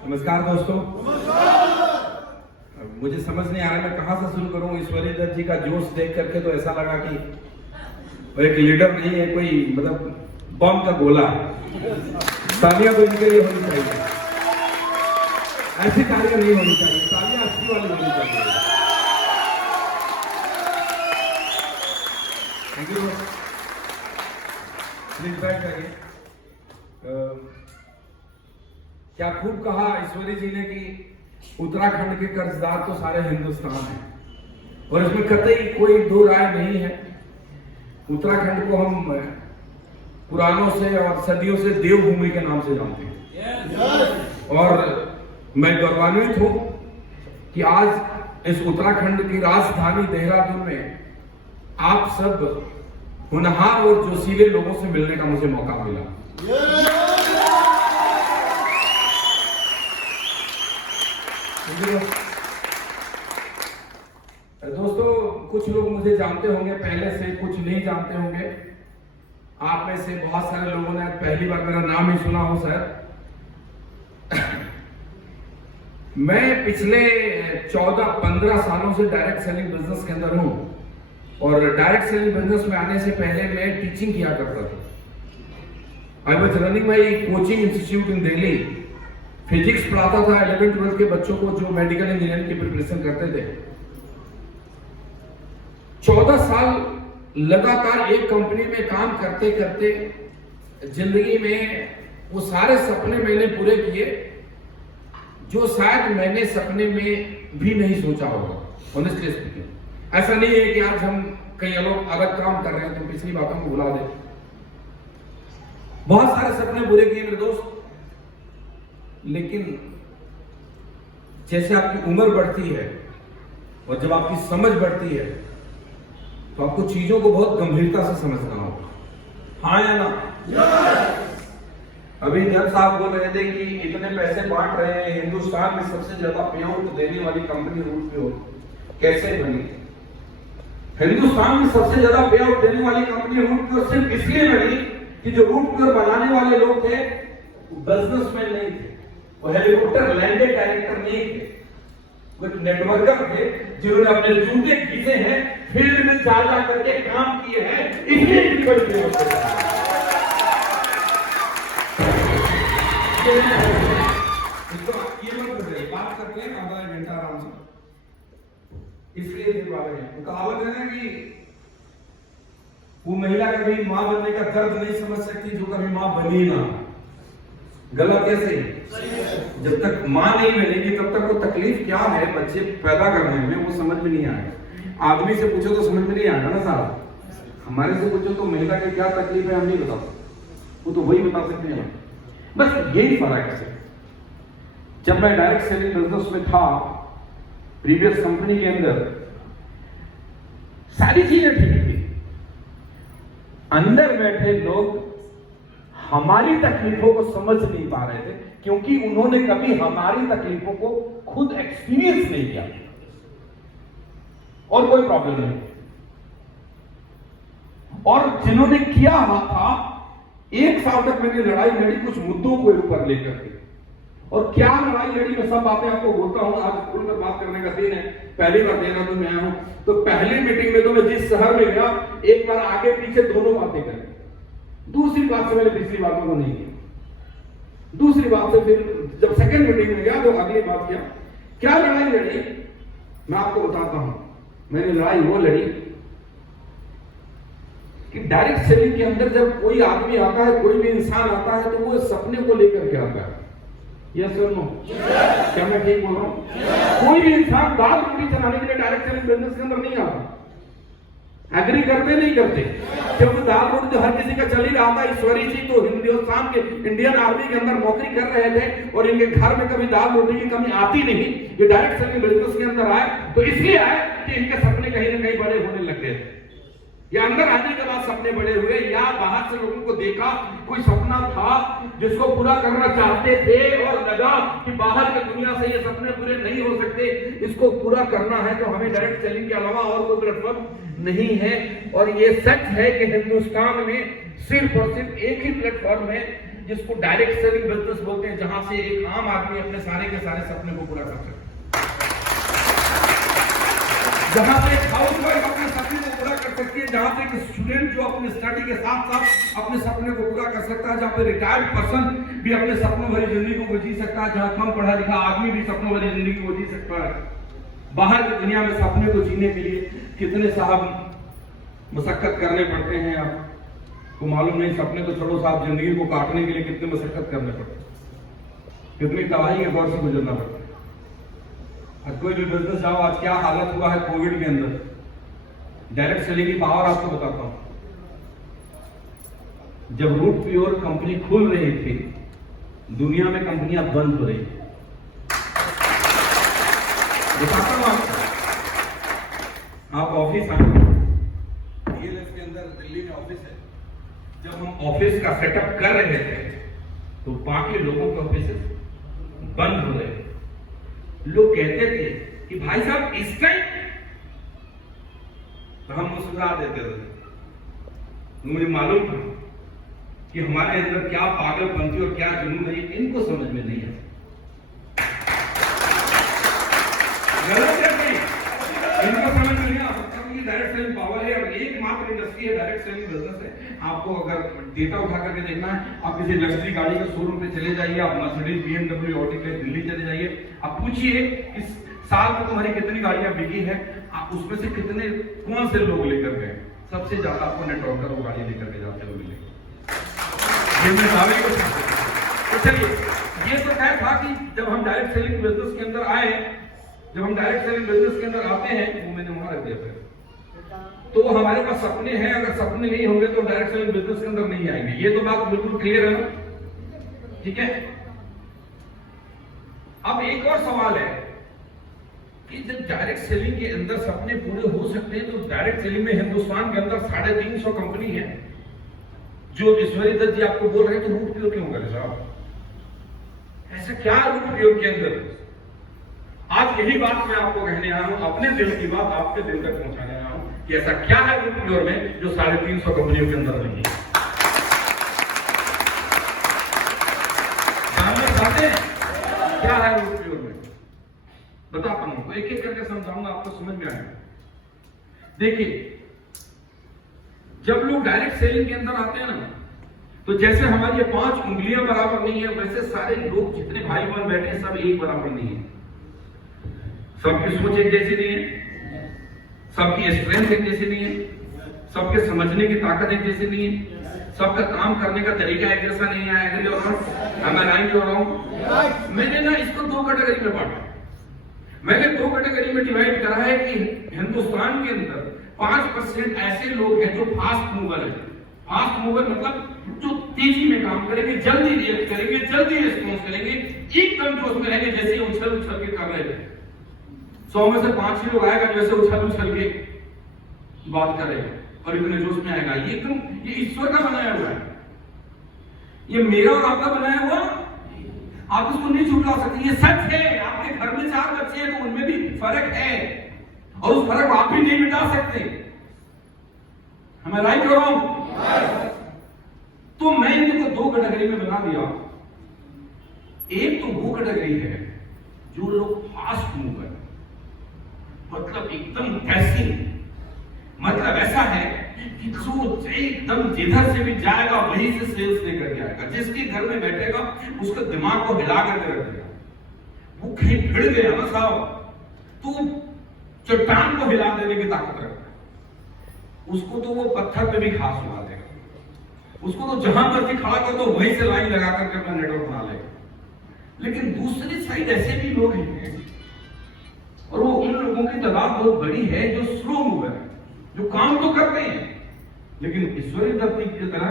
नमस्कार दोस्तों। मुझे समझ नहीं आ रहा मैं कहां से शुरू करूं। ईश्वरी दत्त जी का जोश देख करके तो ऐसा लगा कि वो एक लीडर नहीं है, कोई मतलब बम का गोला। तालियां तो इनके लिए होनी चाहिए, ऐसी तालियां नहीं होनी चाहिए, तालियां अच्छी वाली होनी चाहिए। Thank you. प्लीज बैठ जाइए। क्या खूब कहा ईश्वरी जी ने कि उत्तराखंड के कर्जदार तो सारे हिंदुस्तान हैं और इसमें कतई कोई दो राय नहीं है। उत्तराखंड को हम पुरानों से और सदियों से देवभूमि के नाम से जानते हैं और मैं गौरवान्वित हूं कि आज इस उत्तराखंड की राजधानी देहरादून में आप सब होनहार और जोशीले लोगों से मिलने का मुझे मौका मिला। दोस्तों, कुछ लोग मुझे जानते होंगे पहले से, कुछ नहीं जानते होंगे। आप में से बहुत सारे लोगों ने पहली बार मेरा नाम ही सुना हो शायद। मैं पिछले 14-15 सालों से डायरेक्ट सेलिंग बिजनेस के अंदर हूं और डायरेक्ट सेलिंग बिजनेस में आने से पहले मैं टीचिंग किया करता था। I was running my coaching institute in Delhi. Physics पढ़ाता था 11-12 के बच्चों को जो मेडिकल इंजीनियरिंग की प्रिपरेशन करते थे। 14 साल लगातार एक कंपनी में काम करते करते जिंदगी में वो सारे सपने मैंने पूरे किए जो शायद मैंने सपने में भी नहीं सोचा होगा। ऑनेस्टली स्पीकिंग, ऐसा नहीं है कि आज हम कई अलग काम कर रहे हैं तो पिछली बातों को भुला दें। बहुत सारे सपने पूरे किए मेरे दोस्त, लेकिन जैसे आपकी उम्र बढ़ती है और जब आपकी समझ बढ़ती है तो आपको चीजों को बहुत गंभीरता से समझना होगा। हाँ या ना? अभी जब साहब बोल रहे थे कि इतने पैसे बांट रहे हैं, हिंदुस्तान में सबसे ज्यादा पे आउट देने वाली कंपनी रूट पे हो, कैसे बनी? हिंदुस्तान में सबसे ज्यादा पे आउट देने वाली कंपनी रूट पे सिर्फ इसलिए बनी कि जो रूट पे बनाने वाले लोग थे बिजनेसमैन नहीं थे, वो हेलीकॉप्टर लैंडेड डायरेक्टर नहीं थे, कुछ नेटवर्कर थे जिन्होंने अपने जूते घिसे हैं, फील्ड में जा करके काम किए हैं, इसलिए इतनी बड़ी कीमत है। बात करते हैं आधा घंटा आराम से, इसलिए फिर बात है। कहावत है ना कि वो महिला कभी मां बनने का दर्द नहीं समझ सकती जो कभी मां बनी ना। गलत कैसे? जब तक मां नहीं मिलेगी तब तक वो तकलीफ क्या है बच्चे पैदा करने में वो समझ में नहीं आएगा। आदमी से पूछो तो समझ में नहीं आएगा ना साहब, हमारे से पूछो तो महिला की क्या तकलीफ है हम नहीं बता सकते, वो तो वही बता सकते हैं। बस यही फर्क है। जब मैं डायरेक्ट सेलिंग बिजनेस में था प्रीवियस कंपनी के अंदर, सारी चीजें ठीक थी, अंदर बैठे लोग हमारी तकलीफों को समझ नहीं पा रहे थे क्योंकि उन्होंने कभी हमारी तकलीफों को खुद एक्सपीरियंस नहीं किया। और कोई प्रॉब्लम नहीं, और जिन्होंने किया हुआ था 1 साल तक मैंने लड़ाई लड़ी कुछ मुद्दों को ऊपर लेकर के, और क्या लड़ाई लड़ी मैं सब बातें आपको बोलता हूं। आज खुलकर बात करने का दिन है, पहली बार देहरादून में आया हूं तो पहली मीटिंग में तो मैं जिस शहर में गया एक बार आगे पीछे दोनों बातें करें। दूसरी बात से मैंने पिछली बातों को नहीं किया। दूसरी बात से फिर जब सेकंड मीटिंग में गया तो अगली बात किया। क्या लड़ाई लड़ी मैं आपको बताता हूं। मैंने लड़ाई वो लड़ी कि डायरेक्ट सेलिंग के अंदर जब कोई आदमी आता है, कोई भी इंसान आता है तो वो सपने को लेकर के आता है। Yes sir no? क्या मैं ठीक बोल रहा हूं? कोई भी इंसान दाल रोटी चलाने के लिए डायरेक्ट सेलिंग बिजनेस के अंदर नहीं आता। एग्री करते नहीं करते, क्योंकि दाल रोटी तो हर किसी का चल ही रहा था। ईश्वरी जी तो हिंदुस्तान के इंडियन आर्मी के अंदर नौकरी कर रहे थे और इनके घर में कभी दाल रोटी की कमी आती नहीं। ये डायरेक्ट सेलिंग बिजनेस के अंदर आए तो इसलिए आए कि इनके सपने कहीं ना कहीं बड़े होने लग गए। या अंदर आने के बाद सपने बड़े हुए, या बाहर से लोगों को देखा कोई सपना था जिसको पूरा करना चाहते थे और लगा कि बाहर की दुनिया से ये सपने पूरे नहीं हो सकते, इसको पूरा करना है तो हमें डायरेक्ट सेलिंग के अलावा और कोई प्लेटफॉर्म नहीं है। और ये सच है कि हिंदुस्तान में सिर्फ और सिर्फ एक ही प्लेटफॉर्म है जिसको डायरेक्ट सेलिंग बिजनेस बोलते हैं, जहां से एक आम आदमी अपने सारे के सारे सपने को पूरा कर सकता है, जहां से एक हाउसवाइफ अपने सपने को पूरा कर सकती है, जहां से एक स्टूडेंट जो अपने स्टडी के साथ साथ अपने सपने को पूरा कर सकता है, जहां पे रिटायर्ड पर्सन भी अपने सपनों भरी जिंदगी को जी सकता है, जहां कम पढ़ा लिखा आदमी भी सपनों भरी जिंदगी को जी सकता है। बाहर की दुनिया में सपने को जीने के लिए कितने साहब मशक्कत करने पड़ते हैं, आपको मालूम नहीं। सपने को छोड़ो साहब, जिंदगी को काटने के लिए कितने मशक्कत करने पड़ते हैं, कितनी तबाही के दौर से गुजरना पड़ता है। और कोई भी बिजनेस जाओ, आज क्या हालत हुआ है कोविड के अंदर, डायरेक्ट सेलिंग की पावर आपको बताता हूं। जब रूट प्योर कंपनी खुल रही थी, दुनिया में कंपनियां बंद हो रही थी। बताता हूं आप ऑफिस आए, डीएलएफ के अंदर दिल्ली में ऑफिस है। जब हम ऑफिस का सेटअप कर रहे थे तो बाकी लोगों के ऑफिस बंद हो रहे थे। लोग कहते थे कि भाई साहब इस टाइम, तो हम मुस्कुरा देते थे। मुझे मालूम था कि हमारे अंदर क्या पागलपंती और क्या जुनून है, इनको समझ में नहीं है। गलत है नहीं, इनको समझ में नहीं आ सकता कि डायरेक्ट सेलिंग पावर है और एकमात्र इंडस्ट्री है, डायरेक्ट सेलिंग बिजनेस है। आपको अगर डेटा उठा करके देखना है, आप किसी लग्जरी गाड़ी के शोरूम पे चले जाइए, आप मर्सिडीज, बीएमडब्ल्यू, ऑडी पे दिल्ली चले जाइए, आप पूछिए इस साल में तुम्हारी कितनी गाड़ियां बिकी है, आप उसमें से कितने कौन से लोग लेकर गए, सबसे ज्यादा आपको नेटवर्कर वो गाड़ी लेकर के जाते हुए मिलेंगे। तो चलिए, ये तो क्या था कि जब हम डायरेक्ट सेलिंग बिजनेस के अंदर आए, जब हम डायरेक्ट सेलिंग बिजनेस के अंदर आते हैं, वो मैंने वहां रख दिया था, तो हमारे पास सपने हैं, अगर सपने नहीं होंगे तो डायरेक्ट सेलिंग बिजनेस के अंदर नहीं आएंगे। ये तो बात बिल्कुल क्लियर है ना, ठीक है। अब एक और सवाल है कि जब डायरेक्ट सेलिंग के अंदर सपने पूरे हो सकते हैं, तो डायरेक्ट सेलिंग में हिंदुस्तान के अंदर 350 कंपनी है। जो ईश्वरी दत्त जी आपको बोल रहे हैं तो रूट प्योर क्यों करे साहब, ऐसा क्या रूट प्योर के अंदर? आज यही बात मैं आपको कहने आया हूं, अपने दिल की बात आपके दिल तक पहुंचाने आया हूं कि ऐसा क्या है रूट प्योर में जो 350 कंपनियों के अंदर नहीं है। जानना चाहते हैं क्या है रूट प्योर में? बताता हूं, एक एक करके समझाऊंगा, आपको समझ में आएगा। देखिए, जब लोग डायरेक्ट सेलिंग के अंदर आते हैं ना, तो जैसे हमारी ये 5 उंगलियां बराबर नहीं है, वैसे सारे लोग जितने भाई बहन बैठे हैं सब एक बराबर नहीं है। सबकी सोच एक जैसी नहीं है, सबकी स्ट्रेंथ एक जैसी नहीं है, सबके समझने की ताकत एक जैसी नहीं है, सबका काम करने का तरीका एक जैसा नहीं है। एग्री और नॉट? मैंने ना इसको 2 कैटेगरी में बांटा। मैंने 2 कैटेगरी में डिवाइड करा है कि हिंदुस्तान के अंदर 5% ऐसे लोग हैं जो फास्ट मूवर है। फास्ट मूवर मतलब जो तेजी में काम करेंगे, जल्दी रिएक्ट करेंगे, जल्दी रिस्पॉन्स करेंगे, एकदम जोश में रहेंगे, जैसे उछल उछल के कर रहे थे। 100 में से 5 ही लोग आएगा जैसे उछल उछल के बात करेगा और इतने जोश में आएगा। ये ईश्वर का बनाया हुआ है, ये मेरा और आपका बनाया हुआ, आप इसको नहीं झुठला सकते। ये सच है। आपके घर में 4 बच्चे हैं तो उनमें भी फर्क है और उस फर्क आप भी नहीं मिटा सकते। हमें राइट हो रहा हूं? तो मैं इनको 2 कैटेगरी में बना दिया। एक तो वो कैटेगरी है जो लोग फास्ट मूवर, मतलब एकदम कैसी, मतलब ऐसा है कि जो एकदम जिधर से भी जाएगा वहीं से सेल्स लेकर के आएगा। जिसके घर में बैठेगा उसका दिमाग को हिला करके रख देगा। वो कहीं भिड़ गया ना साहब तो चट्टान को हिला देने की ताकत रखता है। उसको तो वो पत्थर पे भी घास उगा देगा, उसको तो जहां मर्जी खड़ा कर दो वहीं से लाइन लगा करके अपना नेटवर्क बना लेगा। लेकिन दूसरी साइड ऐसे भी लोग हैं और वो उन लोगों की तादाद बहुत बड़ी है जो स्लो मूवर है, जो काम तो करते हैं लेकिन ईश्वरी दत्त की तरह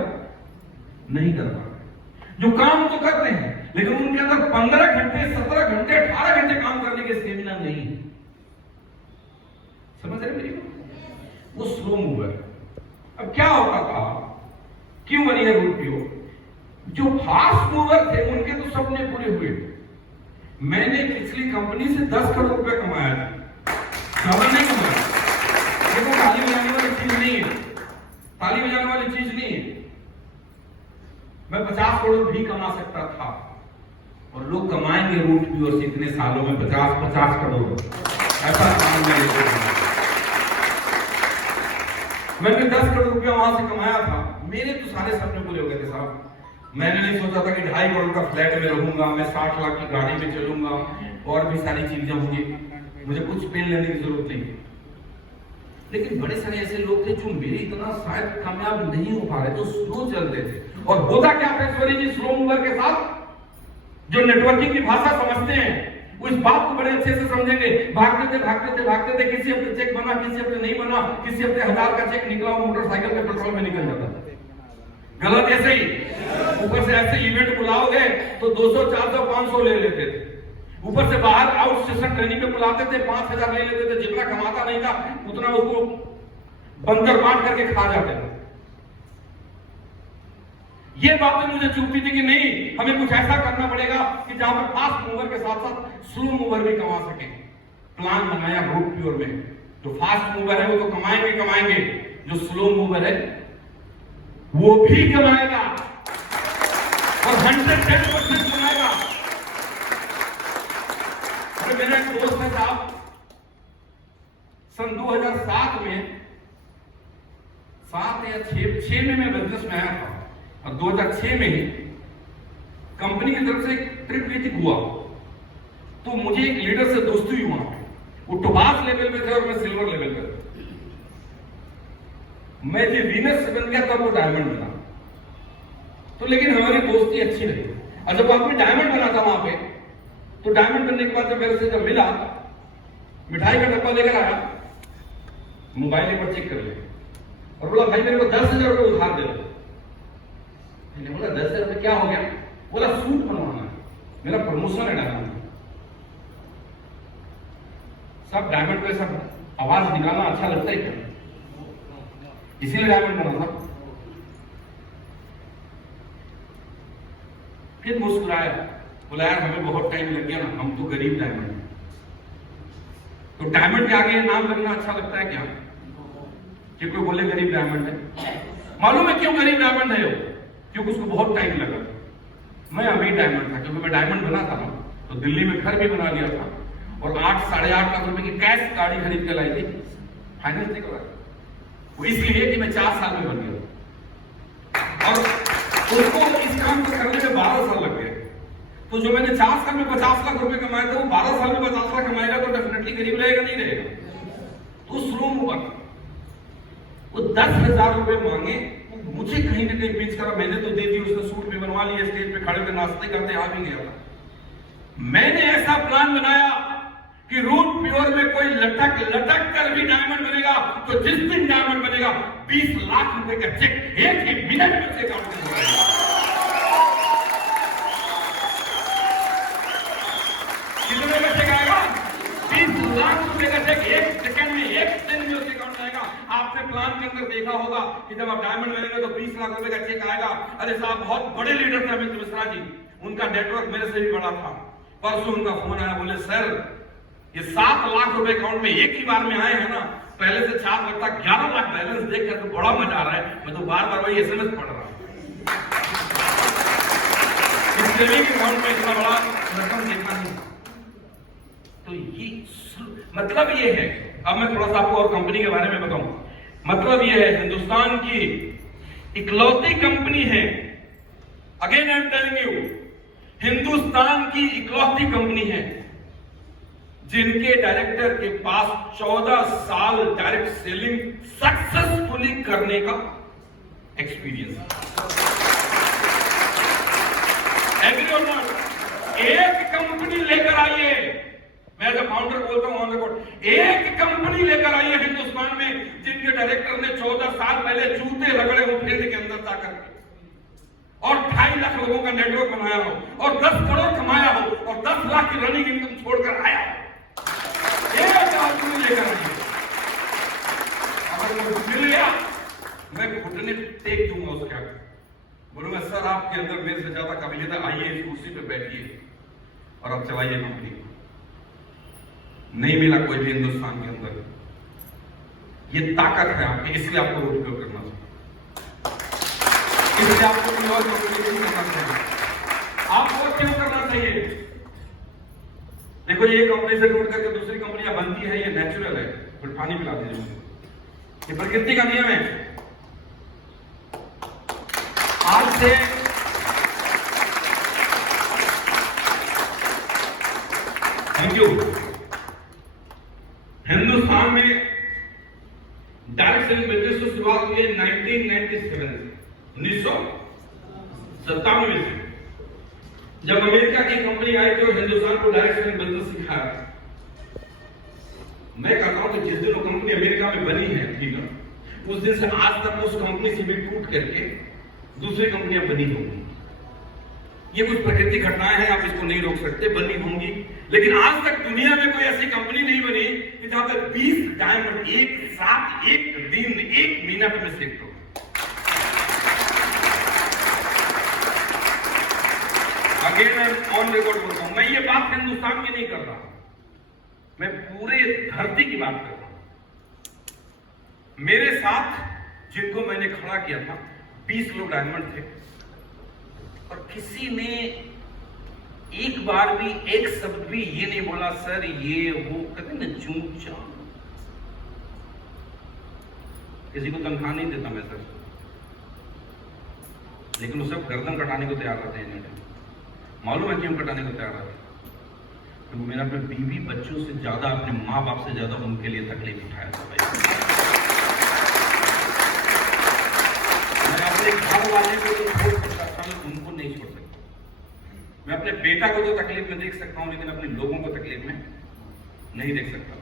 नहीं कर पाते। जो काम तो करते हैं लेकिन उनके अंदर 15 घंटे, 17 घंटे, 18 घंटे काम करने के स्टेमिना नहीं है। समझ रहे मेरी बात? वो स्लो मूवर। अब क्या होता था, क्यों बनी है रूट प्योर? जो फास्ट मूवर थे उनके तो सपने पूरे हुए। मैंने पिछली कंपनी से 10 करोड़ रुपए कमाया था, ज्यादा नहीं कमाया। देखो ताली बजाने वाली चीज नहीं है, ताली बजाने वाली चीज नहीं है। मैं 50 करोड़ भी कमा सकता था, और लोग कमाएंगे रूट प्योर से इतने सालों में 50 करोड़, ऐसा काम मैंने 10 करोड़ रुपया वहां से कमाया था। मेरे तो सारे सपने पूरे हो गए थे साहब। मैंने नहीं सोचा था कि 2.5 करोड़ का फ्लैट में रहूंगा, मैं 60 लाख की गाड़ी में चलूंगा, और भी सारी चीजें होंगी, मुझे कुछ पेन लेने की जरूरत नहीं। लेकिन बड़े सारे ऐसे लोग थे जो मेरे इतना शायद कामयाब नहीं हो पा रहे, तो स्लो चलते थे। और होता क्या था ईश्वरी जी स्लो मूवर के साथ, जो नेटवर्किंग की भाषा समझते हैं उस बात को बड़े अच्छे से समझेंगे। भागते थे, किसी हफ्ते चेक बना, किसी हफ्ते नहीं बना, किसी हफ्ते 1000 का चेक निकला, मोटरसाइकिल पे पेट्रोल में निकल जाता था। गलत ऐसे ही, ऊपर से ऐसे इवेंट बुलाओगे तो 200, 400, 500 ले लेते थे। ऊपर से बाहर आउट स्टेशन ट्रेनिंग में बुलाते थे, 5000 ले लेते थे। जितना कमाता नहीं था उतना उसको बंकर बांट करके खा जाते थे। ये बातें मुझे चुभती थी कि नहीं, हमें कुछ ऐसा करना पड़ेगा कि जहां पर फास्ट मूवर के साथ साथ स्लो मूवर भी कमा सके। प्लान बनाया रूट प्योर में, जो फास्ट मूवर है वो तो कमाएंगे, जो स्लो मूवर है वो भी कमाएगा, और 110% कमाएगा। अरे मेरा एक दोस्त है साहब, सन 2007 में 7 या 6 में मैं बिजनेस में आया था, और 2006 में ही कंपनी की तरफ से एक ट्रिप गई थी गोवा। तो मुझे एक लीडर से दोस्ती हुई वहां पे, वो टोबास लेवल पे थे और मैं सिल्वर लेवल पे था। मैं जो वीनस से बन गया तब वो डायमंड बना। तो लेकिन हमारी दोस्ती अच्छी रही, और जब आदमी डायमंड बना था वहां पे, तो डायमंड बनने के बाद जब मेरे से जब मिला, मिठाई का डब्बा लेकर आया, मोबाइल एक बार चेक कर ले, और बोला भाई मेरे को 10,000 रुपये उधार दे दो। मैंने बोला 10,000 रुपये क्या हो गया? बोला सूट बनवाना है, मेरा प्रमोशन है डायमंड। सब डायमंड पे सब आवाज निकालना अच्छा लगता है क्या? इसीलिए डायमंड बना था। फिर मुस्कुराया, बोला यार हमें बहुत टाइम लग गया ना, हम तो गरीब डायमंड हैं। तो डायमंड के आगे नाम लगना अच्छा लगता है क्या? कि कोई बोले गरीब डायमंड है। मालूम है क्यों गरीब डायमंड है? क्योंकि उसको बहुत टाइम लगा। मैं अमीर डायमंड था, क्योंकि मैं डायमंड बना था ना, तो दिल्ली में घर भी बना लिया था, और 8-8.5 लाख रुपए की कैश गाड़ी खरीद के लाई थी, फाइनेंस नहीं करा। वो इसलिए कि मैं 4 साल में बन गया, और उसको इस काम को करने में 12 साल लग गए। तो जो मैंने 4 साल में 50 लाख रुपए कमाए थे, वो 12 साल में 50 लाख कमाएगा तो डेफिनेटली गरीब रहेगा नहीं रहेगा। तो स्लो मूवर, वो 10,000 रुपए मांगे, मुझे कहीं ना कहीं पिंच करा, मैंने तो दे दी, उसने सूट भी बनवा लिया, स्टेज पे खड़े थे, नाश्ते करते आ भी गया था। मैंने ऐसा प्लान बनाया कि रूट प्योर में कोई लटक कर भी डायमंड बनेगा, तो जिस दिन डायमंड बनेगा 20 लाख रुपए का चेक एक ही मिनट में से अकाउंट में होगा। कितने का चेक आएगा? 20 लाख रुपए का चेक 1 सेकंड में, 1 दिन में उसके अकाउंट में आएगा। आपने प्लान के अंदर देखा होगा कि जब आप डायमंड बनेंगे तो 20 लाख रुपए का चेक आएगा। अरे साहब, बहुत बड़े लीडर थे अमित मिश्रा जी, उनका नेटवर्क मेरे से भी बड़ा था। परसों उनका फोन आया, बोले सर ये 7 लाख रुपए अकाउंट में एक ही बार में आए हैं ना, पहले से 4 लाख तक 11 लाख बैलेंस देखकर तो बड़ा मजा आ रहा है। मैं तो बार-बार वही एसएमएस पढ़ रहा हूं। इस सेविंग अकाउंट में इतना बड़ा रकम देखना नहीं। तो ये मतलब ये है, अब मैं थोड़ा सा आपको और कंपनी के बारे में बताऊं। मतलब ये है, हिंदुस्तान की इकलौती कंपनी है, again I am telling you, Hindustan की इकलौती कंपनी है जिनके डायरेक्टर के पास 14 साल डायरेक्ट सेलिंग सक्सेसफुली करने का एक्सपीरियंस है। एग्री और नॉट? एक कंपनी लेकर आइए, मैं जब फाउंडर बोलता हूं ऑन रिकॉर्ड, एक कंपनी लेकर आई है हिंदुस्तान में जिनके डायरेक्टर ने 14 साल पहले जूते रगड़े हो फील्ड के अंदर जाकर के, और 2.5 लाख लोगों का नेटवर्क बनाया हो, और 10 करोड़ कमाया हो, और 10 लाख की रनिंग इनकम छोड़कर आया हो। एक आदमी लेकर आइए, अगर वो मिल गया मैं घुटने टेक दूंगा उसके आगे, बोलूंगा सर आपके अंदर मेरे से ज्यादा काबिलियत है, आइए इस कुर्सी पे बैठिए और अब चलाइए कंपनी। नहीं मिला कोई भी हिंदुस्तान के अंदर, ये ताकत है आपकी, इसलिए आपको रोटी करना चाहिए। इसलिए आपको कोई और कंपनी नहीं करना चाहिए। आपको क्यों करना चाहिए? देखो ये कंपनी से टूट करके दूसरी कंपनियां बनती है, ये नेचुरल है। फिर पानी पिला दीजिए, ये प्रकृति का नियम है। आज से थैंक यू। हिंदुस्तान में डायरेक्ट सेलिंग बिजनेस की शुरुआत हुई है 1997 से, जब अमेरिका की कंपनी आई जो हिंदुस्तान को डायरेक्ट सेलिंग बिजनेस सिखाया। मैं कहता हूं कि जिस दिन वो कंपनी अमेरिका में बनी है ठीक है, उस दिन से आज तक उस कंपनी से भी टूट करके दूसरी कंपनियां बनी होंगी। ये कुछ प्रकृति घटनाएं हैं, आप इसको नहीं रोक सकते, बनी होंगी। लेकिन आज तक दुनिया में कोई ऐसी कंपनी नहीं बनी कि जहां पर 20 डायमंड एक साथ एक दिन 1 मिनट में सेट हो। अगेन मैं ऑन रिकॉर्ड बोलता हूं, मैं ये बात हिंदुस्तान की नहीं कर रहा, मैं पूरे धरती की बात कर रहा हूं। मेरे साथ जिनको मैंने खड़ा किया था 20 लोग डायमंड थे, और किसी ने एक बार भी एक शब्द भी ये नहीं बोला सर ये वो, कहते ना चूचा। किसी को तनख्वाह नहीं देता मैं सर, लेकिन वो सब गर्दन कटाने को तैयार रहते हैं। मालूम है क्यों कटाने को तैयार रहते? तो मैंने अपने बीवी बच्चों से ज्यादा, अपने माँ बाप से ज्यादा उनके लिए तकलीफ उठाया था भाई। मैं अपने घर वाले को तो छोड़ सकता हूँ, उनको नहीं छोड़ सकता। मैं अपने बेटा को तो तकलीफ में देख सकता हूँ, लेकिन अपने लोगों को तकलीफ में नहीं देख सकता।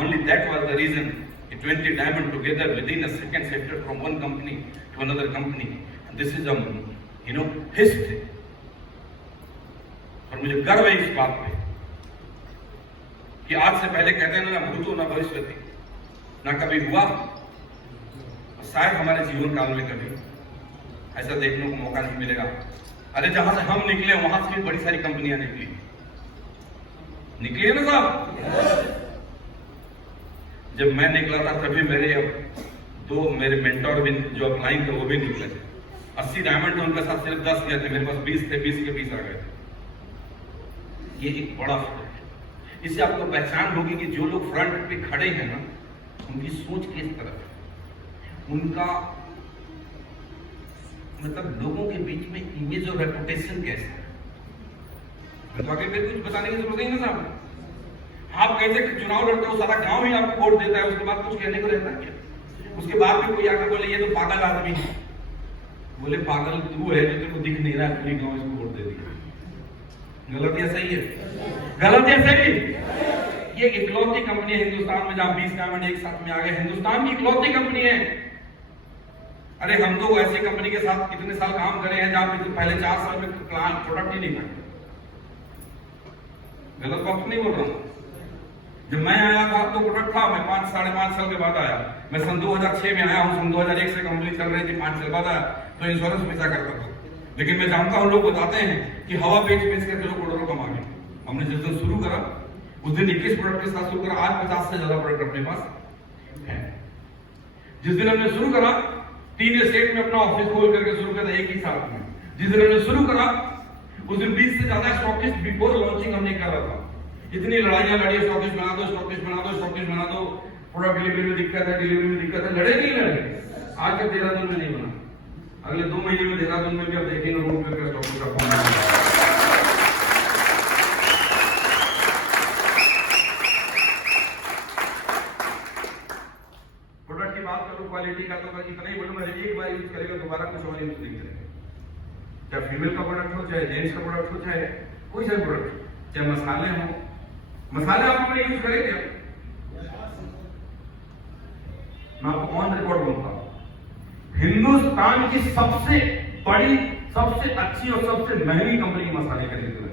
Only that was the reason 20 diamond together within a second shifted from one company to another company. And this is a history. और मुझे गर्व है इस बात पे कि आज से पहले कहते हैं ना भूतो ना भविष्यति, ना कभी हुआ, शायद हमारे जीवन काल में कभी ऐसा देखने को मौका नहीं मिलेगा। अरे जहां से हम निकले वहां से भी बड़ी सारी कंपनियां निकली है ना साहब। जब मैं निकला था तभी मेरे मेरे मेंटोर भी जो अप्लाइंग थे वो भी निकले थे। 80 डायमंड थे, उनके साथ सिर्फ 10 गए थे, मेरे पास 20 थे, 20 के 20 आ गए थे। ये एक बड़ा फर्क है। इससे आपको पहचान होगी कि जो लोग फ्रंट पे खड़े हैं ना, उनकी सोच किस तरह है, उनका मतलब लोगों के बीच में इमेज और रेपुटेशन कैसे है। मैं तो आगे फिर कुछ बताने की जरूरत नहीं ना साहब। आप कैसे चुनाव लड़ते हो, सारा गांव ही आपको वोट देता है, उसके बाद कुछ कहने को रहता है क्या? उसके बाद भी कोई आकर बोले ये तो पागल आदमी है। बोले पागल तू है जो तेरे को दिख नहीं रहा है, पूरी गांव इसको वोट दे दिया। गलत या सही है? गलत या सही? ये इकलौती कंपनी है हिंदुस्तान में जहां 20 डायमंड एक साथ में आ गए। हिंदुस्तान की इकलौती कंपनी है। अरे हम तो ऐसी कंपनी के साथ कितने साल काम करे हैं जहां पहले 4 साल में प्रोडक्ट ही नहीं बने। गलत बात नहीं बोल रहा हूं। जब मैं आया था तो प्रोडक्ट था, मैं 5-5.5 साल के बाद आया। मैं सन 2006 में आया हूं, सन 2001 से कंपनी चल रही थी, 5 साल बाद आया तो इंश्योरेंस पैसा करता था। लेकिन मैं जानता हूं लोग बताते हैं कि हवा बेच करके लोग ऑर्डर कमा गए। हमने जिस दिन शुरू करा उस दिन 21 प्रोडक्ट के साथ शुरू करा, आज 50 से ज्यादा प्रोडक्ट अपने पास है। जिस दिन हमने शुरू करा 3 स्टेट में अपना ऑफिस खोल करके शुरू करा एक ही साथ में। जिस दिन हमने शुरू करा उस दिन 20 से ज्यादा स्टॉकिस्ट बिफोर लॉन्चिंग हमने करा था। इतनी लड़ाइयां लड़ी, स्टॉकिस्ट बना दो, स्टॉकिस्ट बना दो, स्टॉकिस्ट बना दो, प्रोडक्ट डिलीवरी में दिक्कत है, डिलीवरी में दिक्कत है, लड़े नहीं लड़े। आज तक देहरादून में नहीं बना। अगले 2 महीने में देहरादून में भी आप देखेंगे रोड पे स्टॉकिस्ट का प्रोडक्ट की बात करूं, क्वालिटी का तो मैं इतना ही बोलूंगा, एक बार यूज करेगा दोबारा कुछ और यूज नहीं करेगा। चाहे फीमेल का प्रोडक्ट हो, चाहे जेंट्स का प्रोडक्ट हो, चाहे कोई सा प्रोडक्ट, चाहे मसाले हो, मसाले आप अपने यूज करेंगे। मैं आपको ऑन रिकॉर्ड बोलता हूं, हिंदुस्तान की सबसे बड़ी, सबसे अच्छी और सबसे महंगी कंपनी मसाले खरीद रही है,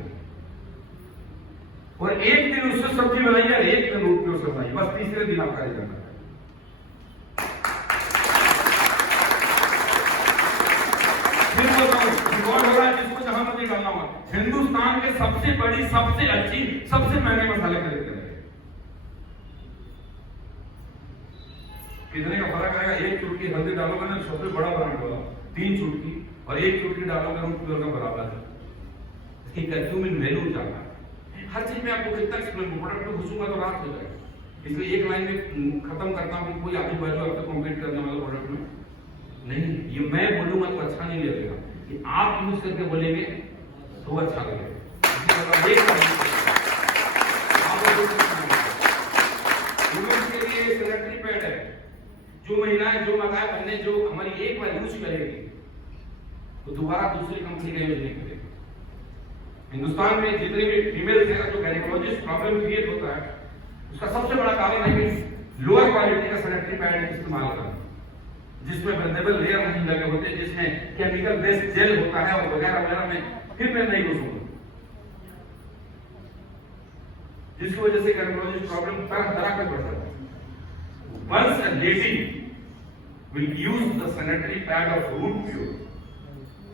और एक दिन उससे सब्जी बनाई है, एक दिन रोटी उससे बनाई, बस तीसरे दिन आप खाई जाना है। फिर बताऊं रिकॉर्ड हो रहा है, जिसको जहां मत डालना हुआ, हिंदुस्तान के सबसे बड़ी, सबसे अच्छी, सबसे महंगे मसाले खरीद रहे हैं। कितने का फर्क आएगा? एक चुटकी हल्दी डालोगे ना, सबसे बड़ा ब्रांड होगा, 3 चुटकी और 1 चुटकी डालोगे रूट फ्लोर का बराबर है। ठीक है, ह्यूमन वैल्यू जाता है। हर चीज में आपको कितना एक्सप्लेन, प्रोडक्ट में घुसूंगा तो रात हो जाएगा, इसलिए एक लाइन में खत्म करता हूँ। कोई आजू बाजू आपको कॉम्पीट करने वाला प्रोडक्ट में नहीं, ये मैं बोलूंगा तो अच्छा नहीं लगेगा, कि आप यूज करके बोलेंगे तो अच्छा लगेगा। के लिए सैनिटरी पैड है, जो महिलाएं जो माताएं बहनें जो हमारी एक बार यूज करेगी तो दोबारा दूसरी कंपनी का यूज नहीं करेगी। हिंदुस्तान में जितने भी फीमेल है जो गायनेकोलॉजिस्ट प्रॉब्लम क्रिएट होता है, उसका सबसे बड़ा कारण है कि लोअर क्वालिटी का सैनिटरी पैड इस्तेमाल करना, जिसमें ब्रेथेबल लेयर नहीं लगे होते, जिसमें केमिकल बेस्ड जेल होता है और वगैरह वगैरह में फिर मैं नहीं घुसूंगा, जिसकी वजह से गायनेकोलॉजिस्ट प्रॉब्लम तरह तरह का बढ़ सकता है। Once a lady will use the sanitary pad of Root Pure,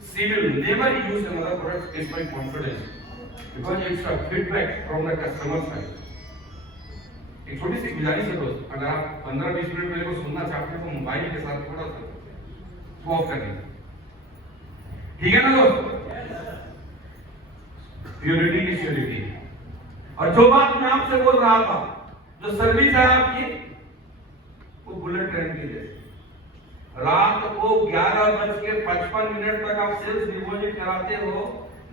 she will never use another product. Is my confidence, because it's a feedback from the customer side. एक छोटी सी गुजारिश है दोस्त, अगर आप 15-20 मिनट मेरे को सुनना चाहते हैं तो मोबाइल के साथ थोड़ा सा स्वॉप कर लीजिए, ठीक है ना दोस्त? प्योरिटी की श्योरिटी। और जो बात मैं आपसे बोल रहा था, जो सर्विस है आपकी, वो बुलेट ट्रेन की जैसे रात को 11:55 तक आप सेल्स डिपॉजिट कराते हो,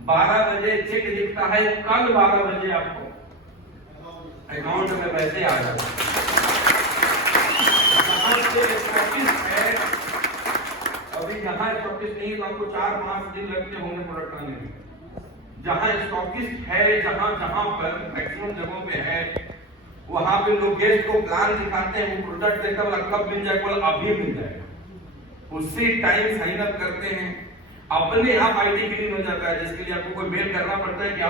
12 बजे चेक दिखता है, कल 12 बजे आपको अकाउंट में पैसे आ जाते हैं। अभी जहां स्टॉकिस्ट नहीं तो आपको 4-5 दिन लगते होंगे प्रोडक्ट आने में। जहां स्टॉकिस्ट है, जहां जहां पर मैक्सिमम जगहों पे है, वहां पे लोग गेस्ट को प्लान दिखाते हैं, वो प्रोडक्ट देखकर बोला कब मिल जाए, बोला अभी मिल जाएगा, उसी टाइम साइन अप करते हैं, अपने आप आईडी क्लीन हो जाता है, जिसके लिए आपको कोई मेल करना पड़ता है क्या?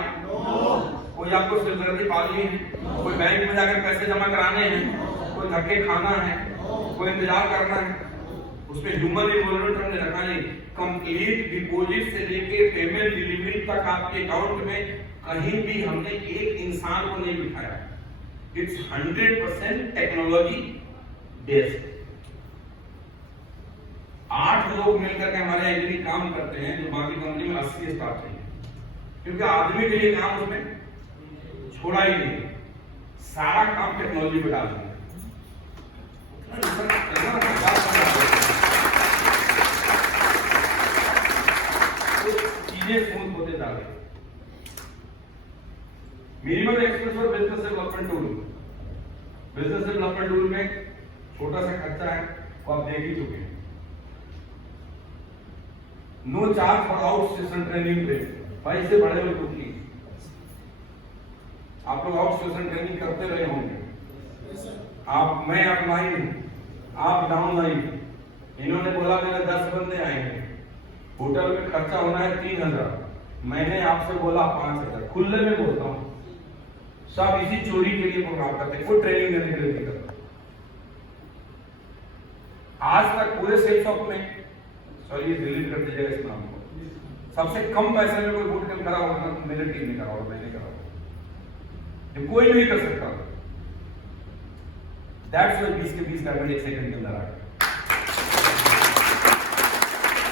कोई आपको सिरदर्दी पालनी है, कोई बैंक में जाकर पैसे जमा कराने हैं, कोई धक्के खाना है, कोई इंतजार करना है, उसमें ह्यूमन इन्वॉल्वमेंट हमने रखा नहीं। कंप्लीट डिपॉजिट से लेके पेमेंट डिलीवरी तक आपके अकाउंट में कहीं भी हमने एक इंसान को नहीं बिठाया। It's 100% technology based. 8 लोग मिलकर के हमारे इंजीनियर काम करते हैं, जो बाकी कंपनी में 80 स्टाफ है, क्योंकि आदमी के लिए काम उसमें छोड़ा ही नहीं, सारा काम टेक्नोलॉजी पे डाल दिया। चीजें स्मूथ होते जा रही। Minimum expense for business development tool. Business development tool में छोटा सा खर्चा है, वो आप देख ही चुके हैं। No charge for out station training पे, भाई इससे बड़े हुए कुछ नहीं। आप लोग आउट स्टेशन ट्रेनिंग करते रहे होंगे, आप, मैं अपलाइन हूं, आप डाउन लाइन। इन्होंने बोला मेरे 10 बंदे आएंगे, होटल में खर्चा होना है 3000, मैंने आपसे बोला 5000, खुले में बोलता हूं, सब इसी चोरी के लिए प्रोग्राम करते हैं, कोई ट्रेनिंग देने के लिए नहीं करता। आज तक पूरे सेल्स ऑफ में, सॉरी डिलीट कर दीजिएगा इस नाम को, सबसे कम पैसे में कोई बूट कैंप करा होगा तो मेरे टीम ने करा और मैंने करा, ये कोई नहीं कर सकता। दैट्स व्हाई 20 के 20 डायमंड 1 सेकंड के अंदर आ गए।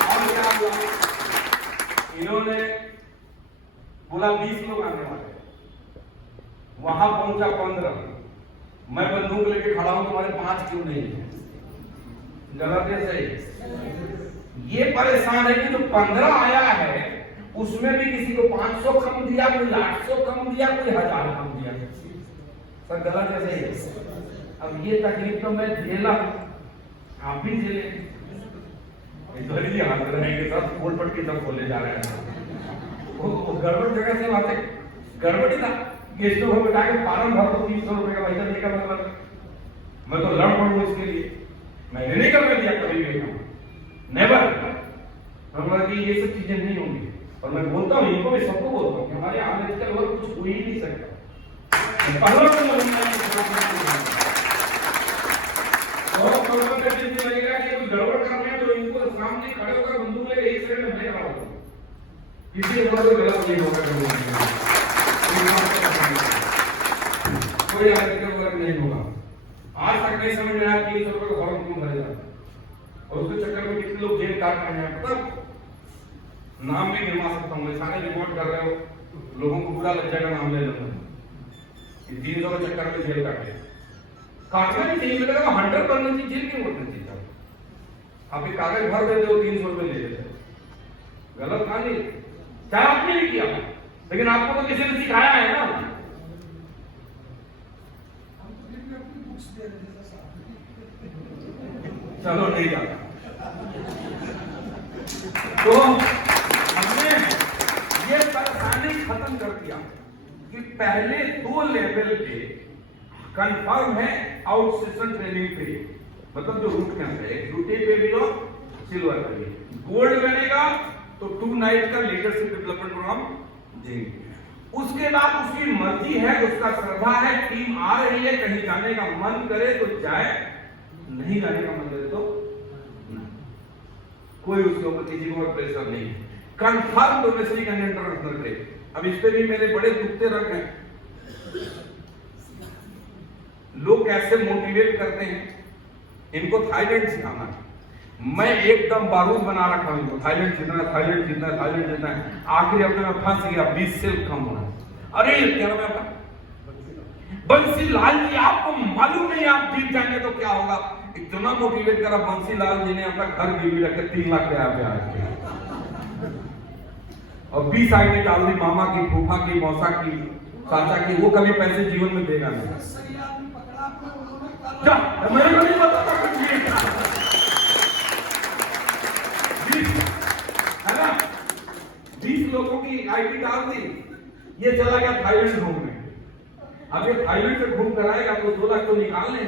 और क्या हुआ, इन्होंने बोला 20 लोग आने वाले, वहां पहुंचा 15, मैं बंदूक लेके खड़ा हूं, तुम्हारे 5 क्यों नहीं है? गलत है सही? ये परेशान है कि जो 15 आया है उसमें भी किसी को 500 कम दिया, कोई 800 कम दिया, कोई 1000 कम दिया। सर गलत है सही? अब ये तकलीफ तो मैं झेला, आप भी झेले। हाथ रहेंगे सब बोल पट की तरफ बोले जा रहे हैं, वो गड़बड़ जगह से बातें गड़बड़ी था। गेस्टों को बिठा के फार्म भर दो 300 रुपए का, वैसा नहीं का मतलब मैं तो लड़ पड़ूं इसके लिए, मैंने नहीं कर दिया कभी भी, नेवर। कि ये सब चीजें नहीं होंगी, और मैं बोलता हूँ इनको भी, सबको बोलता हूँ कि हमारे आने और कुछ हो ही नहीं सकता। लगेगा कि कुछ गड़बड़ कर रहे हैं तो इनको सामने खड़े होकर बंदूक लेकर एक सेकंड में मैं खड़ा होगा, किसी को गलत नहीं होगा, कोई आर्टिकल वर्क नहीं होगा। आज तक नहीं समझ में आया 300 रुपए का फॉर्म क्यों भरे जाता है। और उसके चक्कर में कितने लोग जेल काट रहे हैं पता? नाम भी गिनवा सकता हूँ मैं, सारे रिकॉर्ड कर रहे हो, लोगों को बुरा लग जाएगा नाम ले लूंगा। 300 के चक्कर में जेल काटे, काटना नहीं चाहिए, मेरे को 100 करना चाहिए, जेल क्यों करना चाहिए? आप ये कागज भर देते हो, 300 रुपए ले लेते हो, गलत था नहीं, चाहे आपने भी किया, लेकिन आपको तो किसी ने सिखाया है ना। चलो नहीं जाता। तो हमने ये परेशानी खत्म कर दिया कि पहले 2 लेवल पे कंफर्म है आउट सेशन ट्रेनिंग पे, मतलब जो रूट कैंप है, ड्यूटी पे भी लो, सिल्वर पे भी, गोल्ड बनेगा तो 2 नाइट का लीडरशिप डेवलपमेंट प्रोग्राम देंगे। उसके बाद उसकी मर्जी है, उसका श्रद्धा है, टीम आ रही है, कहीं जाने का मन करे तो जाए, नहीं जाने का मन करे तो नहीं। कोई उसके ऊपर किसी को प्रेशर नहीं है। Confirm domestic and international trade. अब इस पे भी मेरे बड़े दुखते रख हैं, लोग कैसे मोटिवेट करते हैं, इनको थाईलैंड सिखाना है। मैं एकदम बारूद बना रखा हूं, थाईलैंड जीतना है, थाईलैंड जीतना है, थाईलैंड जीतना है। आखिरी अपने में फंस गया, 20 से कम होना। अरे क्या नाम है आपका? बंसी लाल जी, आपको मालूम नहीं आप जीत जाएंगे तो क्या होगा? इतना मोटिवेट करा बंसी लाल जी ने, अपना घर गिरवी रखे 3 लाख रुपया और 20 आईडी डाल दी, मामा की, फूफा की, मौसा की, चाचा की। वो कभी पैसे जीवन में देगा नहीं। मेरे को नहीं पता है ना, 20 लोगों की आईडी डाल दी, ये चला गया थाईलैंड घूमने। अब ये थाईलैंड से घूम कर आएगा तो 2 लाख तो निकालने,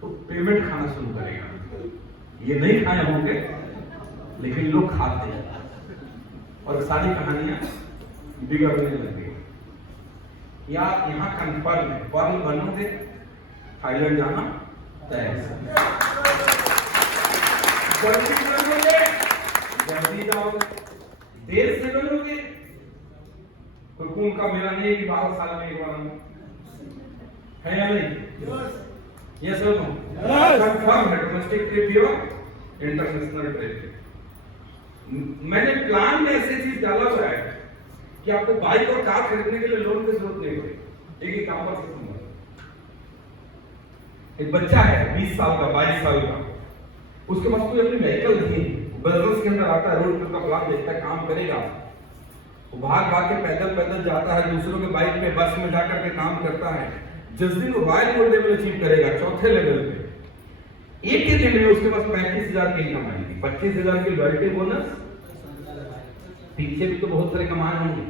तो पेमेंट खाना शुरू करेगा। ये नहीं खाए होंगे लेकिन लोग खाते हैं और सारी कहानियां बिगड़ने लगती है। या यहाँ कंफर्म है, पर्ल बनोगे थाईलैंड जाना तय, जल्दी जाओ, देर से बनोगे हुकुम का मेरा नहीं कि 12 साल में एक बार है या नहीं? ये सब कंफर्म है डोमेस्टिक ट्रिप और इंटरनेशनल ट्रिप। मैंने प्लान में ऐसी चीज डाला हुआ है कि आपको बाइक और कार खरीदने के लिए लोन की जरूरत नहीं होगी। एक ही काम पर एक बच्चा है 20 साल का, 22 साल का, उसके पास कोई अपनी व्हीकल नहीं, बिजनेस के अंदर आता है, रोड पर का प्लान देखता है, काम करेगा, वो भाग भाग के पैदल जाता है, दूसरों के बाइक में, बस में जाकर के काम करता है। जिस दिन वो रॉयल गोल्ड लेवल अचीव करेगा, 4थे लेवल पे, एक ही दिन में उसके पास 35,000 की इनकम आएगी, 25,000 की लॉयल्टी बोनस, पीछे भी तो बहुत सारे कमाए होंगे।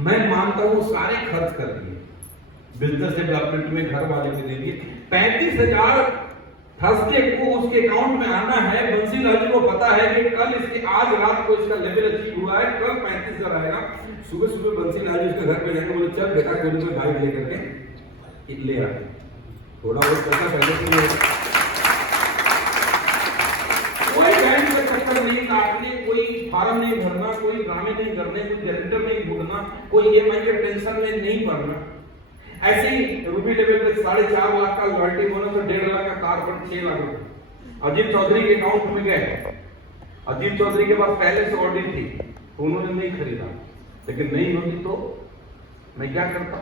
मैं मानता हूँ सारे खर्च कर दिए, बिजनेस डेवलपमेंट में घर वाले को दे दिए। 35,000 थर्सडे को उसके अकाउंट में आना है। बंसी लाल जी को पता है कि कल इसके, आज रात को इसका लेवल अचीव हुआ है, कल 35,000 आएगा। सुबह सुबह बंसी लाल जी उसके घर पे जाएंगे, बोले चल बेटा कोई में बाइक लेकर के ले आ, थोड़ा बहुत पैसा पहले से ले, कोई बैंक का चक्कर नहीं काटने, कोई फॉर्म नहीं भरना, कोई ड्रामे नहीं करने, कोई गारंटर नहीं भुगतना, कोई ईएमआई के टेंशन में नहीं पड़ना। ऐसे ही रूपी लेवल पे 4.5 लाख का लॉयल्टी बोनस और 1.5 लाख का कार पर 6 लाख रुपए अजीत चौधरी के अकाउंट में गए। अजीत चौधरी के पास पहले से ऑडिट थी, उन्होंने नहीं खरीदा, लेकिन नहीं होती तो मैं क्या करता,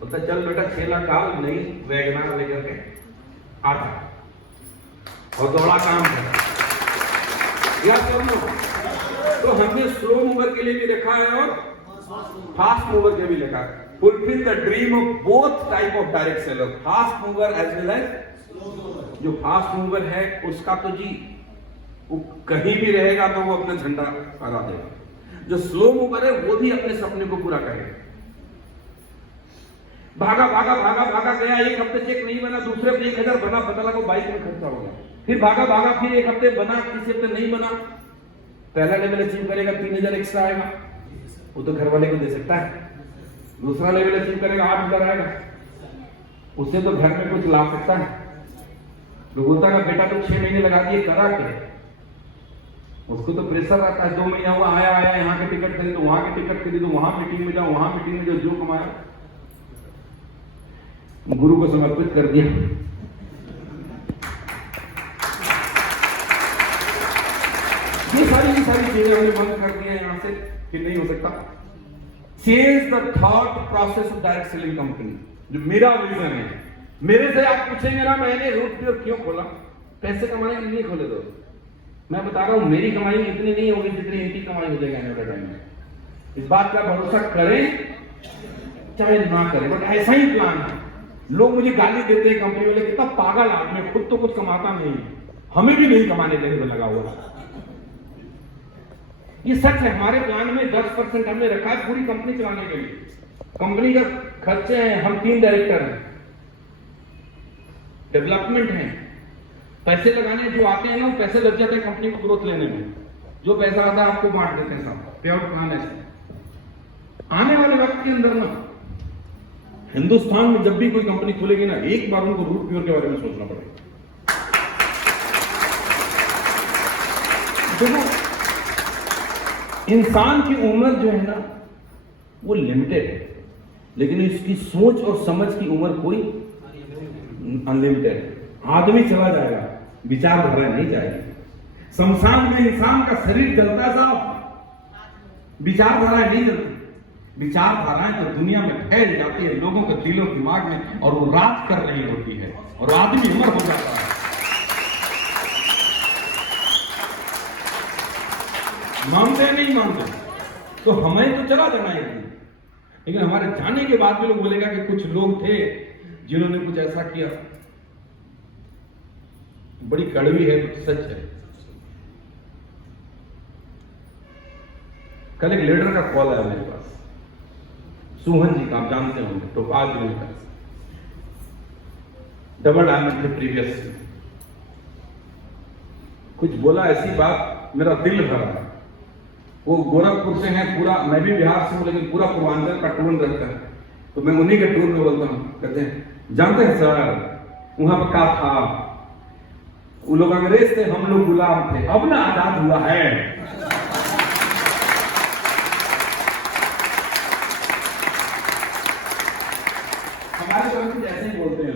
बोलता चल बेटा 6 लाख डाल, नहीं वैगनआर लेकर के आता और दौड़ा काम कर। या तो हमने स्लो मूवर के लिए भी रखा है और फास्ट मूवर के भी लिखा है। Fulfill the dream of both type of direct seller, fast mover as well as जो फास्ट मूवर है उसका तो जी वो कहीं भी रहेगा तो वो अपना झंडा फहरा देगा। जो स्लो मूवर है वो भी अपने सपने को पूरा करेगा। भागा भागा भागा भागा गया, 1 हफ्ते चेक नहीं बना, दूसरे हफ्ते 1,000 बना, पता लगा बाइक में खर्चा हो गया, फिर भागा भागा, फिर 1 हफ्ते बना, तीसरे हफ्ते नहीं बना, पहला लेवल अचीव करेगा 3,000 एक्स्ट्रा आएगा, वो तो घर वाले को दे सकता है। दूसरा लेवल अचीव करेगा 8,000 आएगा, उससे तो घर में कुछ ला सकता है। लोग बोलता है बेटा तो 6 महीने लगा दिए, करा के उसको तो प्रेशर आता है, 2 महीना हुआ, आया यहाँ के टिकट खरीदो, वहां के टिकट खरीदो, वहां मीटिंग में जाओ, वहां मीटिंग में जाओ, जो कमाया गुरु को समर्पित कर दिया। ये सारी चीजें हमने बंद कर दी है यहाँ से कि नहीं हो सकता। Change the thought process of direct selling company, जो मेरा विजन है। मेरे से आप पूछेंगे ना मैंने रूट प्योर क्यों खोला, पैसे कमाने के लिए खोले दो। मैं बता रहा हूं मेरी कमाई इतनी नहीं होगी जितनी इनकी कमाई हो जाएगी आने वाले टाइम में। इस बात का भरोसा करें चाहे ना करें, बट ऐसा ही प्लान है। लोग मुझे गाली देते हैं कंपनी वाले, कितना पागल आदमी, खुद तो कुछ कमाता नहीं, हमें भी नहीं कमाने के लिए लगा हुआ। ये सच है। हमारे प्लान में 10% हमने रखा है पूरी कंपनी चलाने के लिए। कंपनी का खर्चे हैं, हम 3 डायरेक्टर हैं, डेवलपमेंट है, पैसे लगाने जो आते हैं ना वो पैसे लग जाते हैं कंपनी को ग्रोथ लेने में। जो पैसा आता है आपको बांट देते हैं सब, पे आउट प्लान है। आने वाले वक्त के अंदर ना हिंदुस्तान में जब भी कोई कंपनी खुलेगी ना, एक बार उनको रूट प्योर के बारे में सोचना पड़ेगा। देखो इंसान की उम्र जो है ना वो लिमिटेड है, लेकिन इसकी सोच और समझ की उम्र कोई अनलिमिटेड है। आदमी चला जाएगा, विचारधारा नहीं जाएगी। शमशान में इंसान का शरीर जलता है साहब, विचारधाराएं नहीं जलती। विचारधाराएं तो दुनिया में फैल जाती है लोगों के दिलों दिमाग में, और वो राज कर रही होती है और आदमी उम्र हो जाता है। मानते नहीं मानते तो हमें तो चला जाना है, लेकिन हमारे जाने के बाद भी लोग बोलेगा कि कुछ लोग थे जिन्होंने कुछ ऐसा किया। बड़ी कड़वी है, सच है। कल एक लीडर का कॉल आया मेरे पास, सोहन जी का, आप जानते होंगे, तो आज डबल डायमंड के प्रीवियस कुछ बोला, ऐसी बात मेरा दिल भरा। वो गोरखपुर से हैं, पूरा, मैं भी बिहार से हूं, लेकिन पूरा पूर्वांचल का टून रहता है, तो मैं उन्हीं के टून में बोलता हूं। कहते हैं जानते हैं सर वहां पर क्या था, वो लोग अंग्रेज थे, हम लोग गुलाम थे, अब ना आजाद हुआ है। हमारे तरफ ऐसे ही बोलते हैं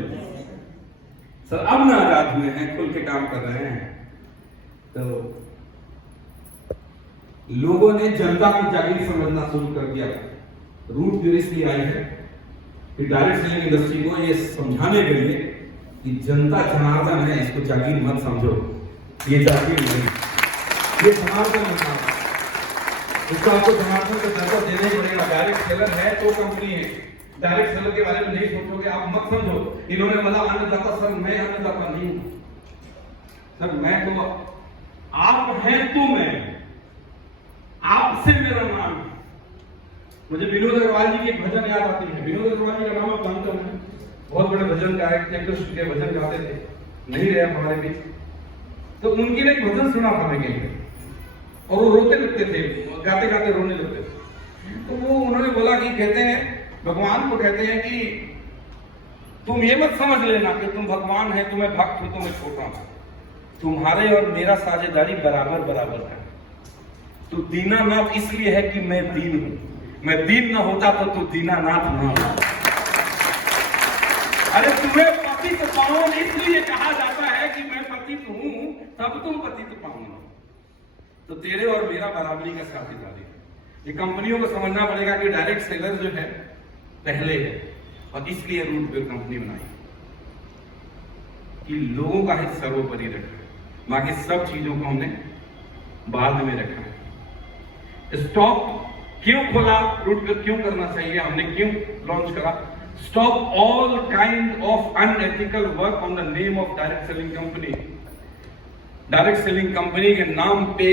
सर, अब ना आजाद हुए हैं, खुल के काम कर रहे हैं। तो लोगों ने जनता की जागीर समझना शुरू कर दिया। रूट प्योर इसलिए आई है कि डायरेक्ट सेलिंग इंडस्ट्री को ये समझाने के लिए कि जनता जनार्दन है, इसको जागीर मत समझो, ये जागीर नहीं, ये जनार्दन है। इसको आपको जनार्दन को दर्जा देना ही पड़ेगा। डायरेक्ट सेलर है तो कंपनी है, डायरेक्ट सेलर के बारे में नहीं सोचोगे आप, मत समझो इन्होंने बोला अन्नदाता। सर मैं अन्नदाता नहीं हूं सर, मैं तो आप हैं तो मैं, आपसे मेरा नाम है। मुझे विनोद अग्रवाल जी की एक भजन याद आती है। विनोद अग्रवाल जी का नाम आप जानते हैं, बहुत बड़े भजन गायक थे, कृष्ण के भजन गाते थे, नहीं रहे हमारे बीच। तो उनकी ने एक भजन सुना था मैं कहीं, और वो रोते लगते थे, गाते गाते रोने लगते थे। तो वो उन्होंने बोला कि कहते हैं, भगवान को कहते हैं कि तुम ये मत समझ लेना कि तुम भगवान है, तुम्हें भक्त हो तो मैं छोटा हूं, तुम्हारे और मेरा साझेदारी बराबर बराबर है। तू दीनानाथ इसलिए है कि मैं दीन हूं, मैं दीन ना होता तो तू दीनानाथ ना होता। अरे तुम्हें पतित पावन इसलिए कहा जाता है कि मैं पतित हूं, तब तुम पतित पावन हो, तो तेरे और मेरा बराबरी का साझेदारी है। ये कंपनियों को समझना पड़ेगा कि डायरेक्ट सेलर जो है पहले है, और इसलिए रूट प्योर कंपनी बनाई कि लोगों का हित सर्वोपरि रखा है, बाकी सब चीजों को हमने बाद में रखा है। स्टॉप क्यों खोला, रूट प्योर क्यों करना चाहिए, हमने क्यों लॉन्च करा? Stop all kind of unethical work on the name of direct selling company. Direct selling company के नाम पे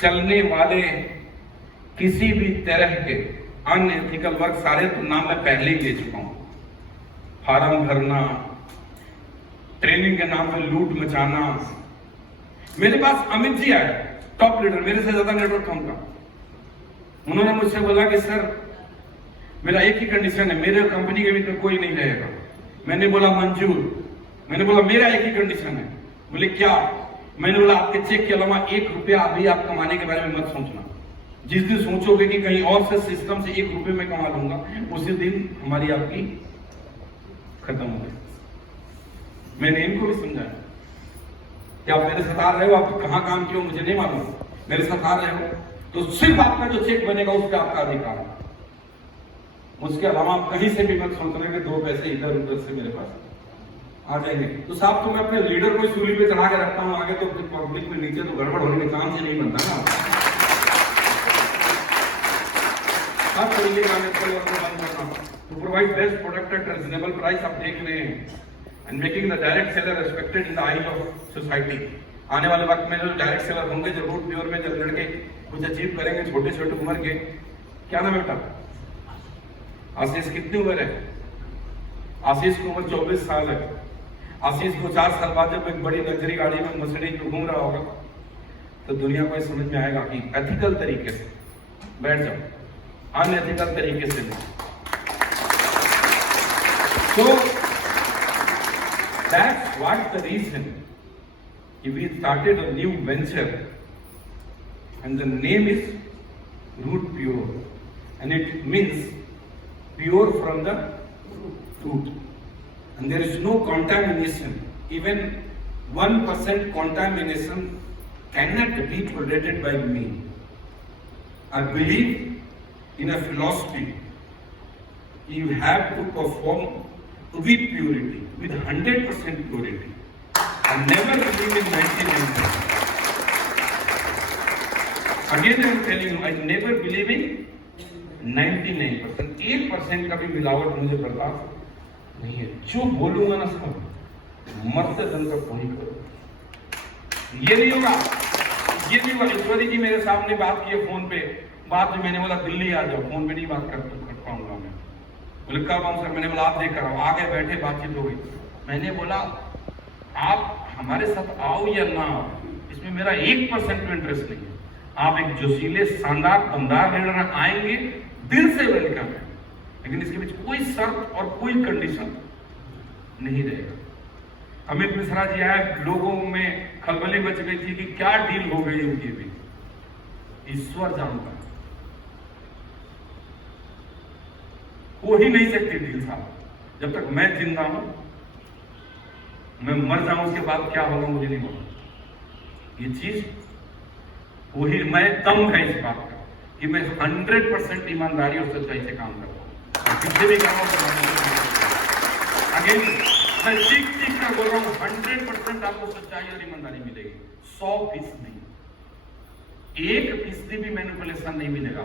चलने वाले किसी भी तरह के अनएथिकल वर्क, सारे तो नाम मैं पहले ही ले चुका हूं। फार्म भरना, ट्रेनिंग के नाम पर लूट मचाना। मेरे पास अमित जी आए, टॉप लीडर, मेरे से ज्यादा नेटवर्क था उनका। उन्होंने मुझसे बोला कि सर मेरा एक ही कंडीशन है, मेरे कंपनी के भीतर कोई नहीं रहेगा। मैंने बोला मंजूर। मैंने बोला मेरा एक ही कंडीशन है। बोले क्या? मैंने बोला आपके चेक के अलावा 1 रुपया अभी आप कमाने के बारे में मत सोचना। जिस दिन सोचोगे कि कहीं और से सिस्टम से 1 रुपये में कमा लूंगा, उसी दिन हमारी आपकी खत्म हो गई। मैंने इनको भी समझाया। क्या आप मेरे साथ आ रहे हो? आप कहाँ काम किए हो मुझे नहीं मालूम, मेरे साथ आ रहे हो तो सिर्फ आपका जो चेक बनेगा उस पर आपका अधिकार है। उसके अलावा आप कहीं से भी मत सोचने के 2 पैसे इधर उधर से मेरे पास आ जाएंगे। तो साहब तो मैं अपने लीडर को सूली पे चढ़ा के रखता हूँ, आगे तो पब्लिक में नीचे तो गड़बड़ होने का चांस ही नहीं बनता ना। आप तरीके का to provide best product at reasonable price आप देख रहे हैं and making the direct seller respected in the eyes of society। आने वाले वक्त में जो डायरेक्ट सेलर होंगे, जो रूट प्योर में जब लड़के कुछ अचीव करेंगे छोटे छोटे उम्र के, क्या नाम है बेटा? आशीष कितनी उम्र है? आशीष की उम्र 24 साल है। आशीष को 4 साल बाद जब एक बड़ी लग्जरी गाड़ी में मर्सिडीज में घूम रहा होगा तो दुनिया को समझ में आएगा कि एथिकल तरीके से बैठ जाओ, अनएथिकल तरीके से नहीं। So that's what the reason we started a new venture and the name is Root Pure and it means pure from the root and there is no contamination, even 1% contamination cannot be tolerated by me. I believe in a philosophy you have to perform with purity, with 100% purity. I never believe in 99%. Again I am telling you, I never believe in 99%. 1% का भी मिलावट मुझे बर्दाश्त नहीं है। जो बोलूंगा ना सब मरते दम तक वही करो। ये नहीं होगा, ये नहीं होगा। ईश्वरी जी मेरे सामने बात की फोन पे, बाद में मैंने बोला दिल्ली आ जाओ, फोन पे नहीं बात कर पाऊंगा मैं। बोले कब आऊं सर? मैंने बोला आप देख कर आओ। आगे बैठे बातचीत हो गई। मैंने बोला आप हमारे साथ आओ या ना आओ, इसमें मेरा 1% में इंटरेस्ट नहीं है। आप एक जोशीले शानदार दमदार लीडर आएंगे, दिल से वेलकम है, लेकिन इसके बीच कोई शर्त और कोई कंडीशन नहीं रहेगा। अमित मिश्रा जी आए, लोगों में खलबली मच गई थी कि क्या डील हो गई उनकी भी, ईश्वर जानता है। हो ही नहीं सकती डील साहब, जब तक मैं जिंदा हूं, मैं मर जाऊं उसके बाद क्या होगा मुझे नहीं मालूम। ये चीज वही मैं दम है इस बात का कि मैं 100% ईमानदारी और सच्चाई से काम करता हूं। किसी भी काम अगेन मैं सीख कर बोल रहा हूं, 100% आपको सच्चाई और ईमानदारी मिलेगी, 100% नहीं। 1% भी मैनिपुलेशन नहीं मिलेगा,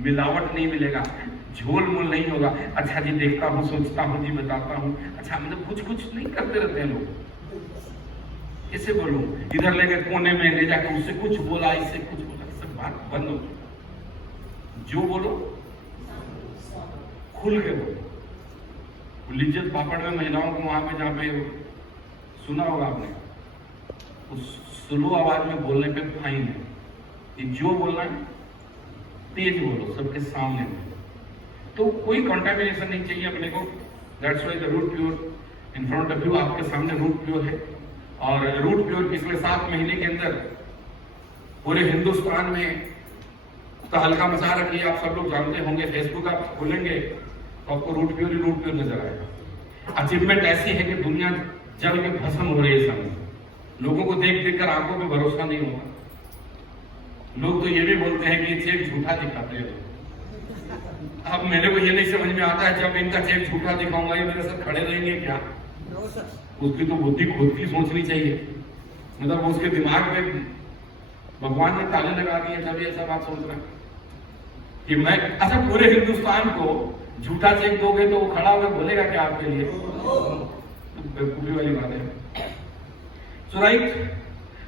मिलावट नहीं मिलेगा, झोल मूल नहीं होगा। अच्छा जी देखता हूँ, सोचता हूँ जी, बताता हूँ। अच्छा मतलब कुछ नहीं करते रहते हैं लोग। कैसे बोलूं? इधर लेके कोने में ले जाकर उससे कुछ बोला, इससे कुछ बोला, सब बात बंद हो। जो बोलो खुल के बोलो। लिज्जत पापड़ में महिलाओं को वहां पे जहाँ पे सुना होगा आपने, उस स्लो आवाज में बोलने पे फाइन है। कि जो बोलना है तेज बोलो, सबके सामने में, तो कोई कंटामिनेशन नहीं चाहिए अपने को। That's why the route pure in front of you, आपके सामने रूट प्योर है। और रूट प्योर पिछले 7 महीने के अंदर पूरे हिंदुस्तान में तो हल्का मचा रखी है। आप सब लोग जानते होंगे, फेसबुक आप खोलेंगे तो आपको रूट प्योर नजर आएगा। अचीवमेंट ऐसी है कि दुनिया जल में भस्म हो रही है समय। लोगों को देख देख कर आंखों पे भरोसा नहीं होगा। लोग तो ये भी बोलते हैं कि चेक झूठा दिखाते हैं। अब मेरे को ये नहीं समझ में आता है, जब इनका चेक झूठा दिखाऊंगा ये मेरे साथ खड़े रहेंगे क्या? उसकी तो बुद्धि खुद की सोचनी चाहिए। मतलब उसके दिमाग में भगवान ने ताले लगा दिए जब ये सब बात सोच रहे हैं कि मैं, अच्छा पूरे हिंदुस्तान को झूठा चेक दोगे तो वो खड़ा होकर बोलेगा क्या आपके लिए? बेवकूफी वाली बात है। सो राइट,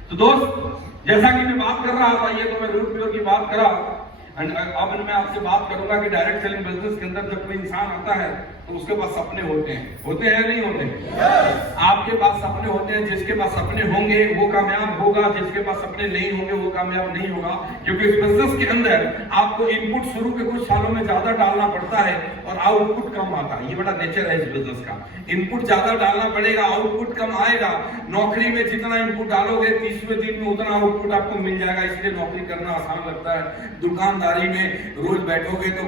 तो दोस्त जैसा कि मैं बात कर रहा था, ये तो मैं रूट प्योर की बात करा। एंड अब मैं आपसे बात करूंगा कि डायरेक्ट सेलिंग बिजनेस के अंदर जब कोई इंसान आता है तो उसके पास सपने होते हैं या नहीं होते हैं? आपके पास सपने होते हैं। जिसके पास सपने होंगे वो कामयाब होगा, जिसके पास सपने नहीं होंगे वो कामयाब नहीं होगा। क्योंकि इस बिजनेस के अंदर आपको इनपुट शुरू के कुछ सालों में ज्यादा डालना पड़ता है और आउटपुट कम आता है। ये बड़ा नेचर है इस बिजनेस का। इनपुट ज्यादा डालना पड़ेगा, आउटपुट कम आएगा। नौकरी में जितना इनपुट डालोगे 30वें दिन में उतना आउटपुट आपको मिल जाएगा, इसलिए नौकरी करना आसान लगता है। दुकानदार दुकानदारी में रोज बैठोगे तो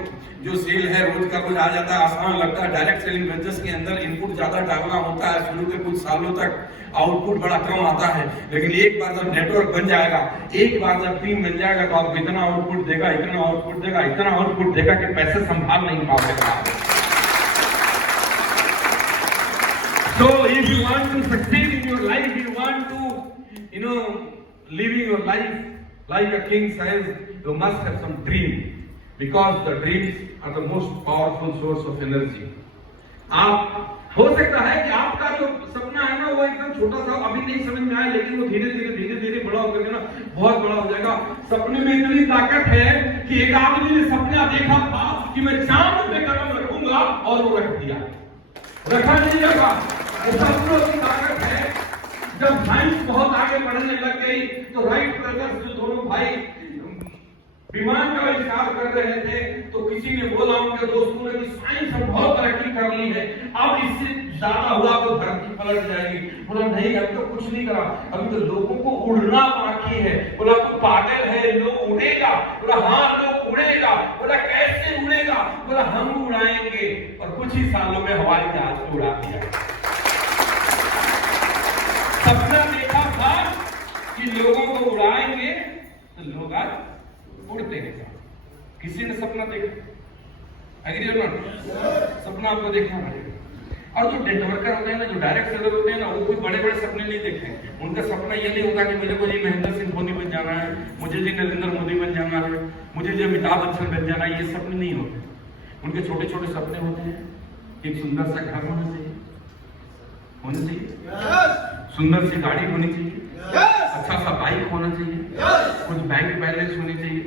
जो सेल है रोज का रोज आ जाता है, आसान लगता है। डायरेक्ट सेलिंग वेंचर्स के अंदर इनपुट ज्यादा डालना होता है, शुरू के कुछ सालों तक आउटपुट बड़ा कम आता है, लेकिन एक बार जब नेटवर्क बन जाएगा, एक बार जब टीम बन जाएगा तो आपको इतना आउटपुट देगा, इतना आउटपुट देगा, इतना आउटपुट देगा कि पैसे संभाल नहीं पाओगे। So if you want to succeed in your life, you want to, living your life like a king says, you must have some dream, because the dreams are the most powerful source of energy. आप हो सकता है कि आपका जो सपना है ना वो एकदम छोटा सा अभी नहीं समझ में आए, लेकिन वो धीरे धीरे बड़ा होकर के ना बहुत बड़ा हो जाएगा। सपने में इतनी ताकत है कि एक आदमी ने सपना देखा था कि मैं चांद पे कदम रखूंगा और वो रख दिया, रखा नहीं लगा। सपनों की ताकत है। जब साइंस बहुत आगे बढ़ने लग गई तो राइट ब्रदर्स जो दोनों भाई विमान का आविष्कार कर रहे थे, तो किसी ने बोला उनके दोस्तों ने कि साइंस ने बहुत तरक्की कर ली है, अब इससे ज्यादा हुआ तो धरती पलट जाएगी। बोला नहीं, अब तो कुछ नहीं करा, अभी तो लोगों को उड़ना बाकी है। बोला तो पागल है, लोग उड़ेगा। बोला हाँ लोग उड़ेगा। बोला कैसे उड़ेगा? बोला हम उड़ाएंगे, और कुछ ही सालों में हवाई जहाज को उड़ा दिया। सपना देखा था कि लोगों को उड़ाएंगे, तो लोग आज उड़ते हैं। किसी ने सपना देखा? एग्री और नॉट? सपना आपको देखना पड़ेगा। और जो नेटवर्कर होते हैं ना, जो डायरेक्ट सेलर होते हैं ना, वो कोई बड़े बड़े सपने नहीं देखते। उनका सपना ये नहीं होता कि मुझे को जी महेंद्र सिंह धोनी बन जाना है, मुझे जी नरेंद्र मोदी बन जाना है, मुझे जी अमिताभ बच्चन बन जाना है। ये सपने नहीं होते। उनके छोटे छोटे सपने होते हैं। एक सुंदर सा घर होना चाहिए, सुंदर सी गाड़ी होनी चाहिए, अच्छा सा बाइक होना चाहिए, कुछ बैंक बैलेंस होनी चाहिए।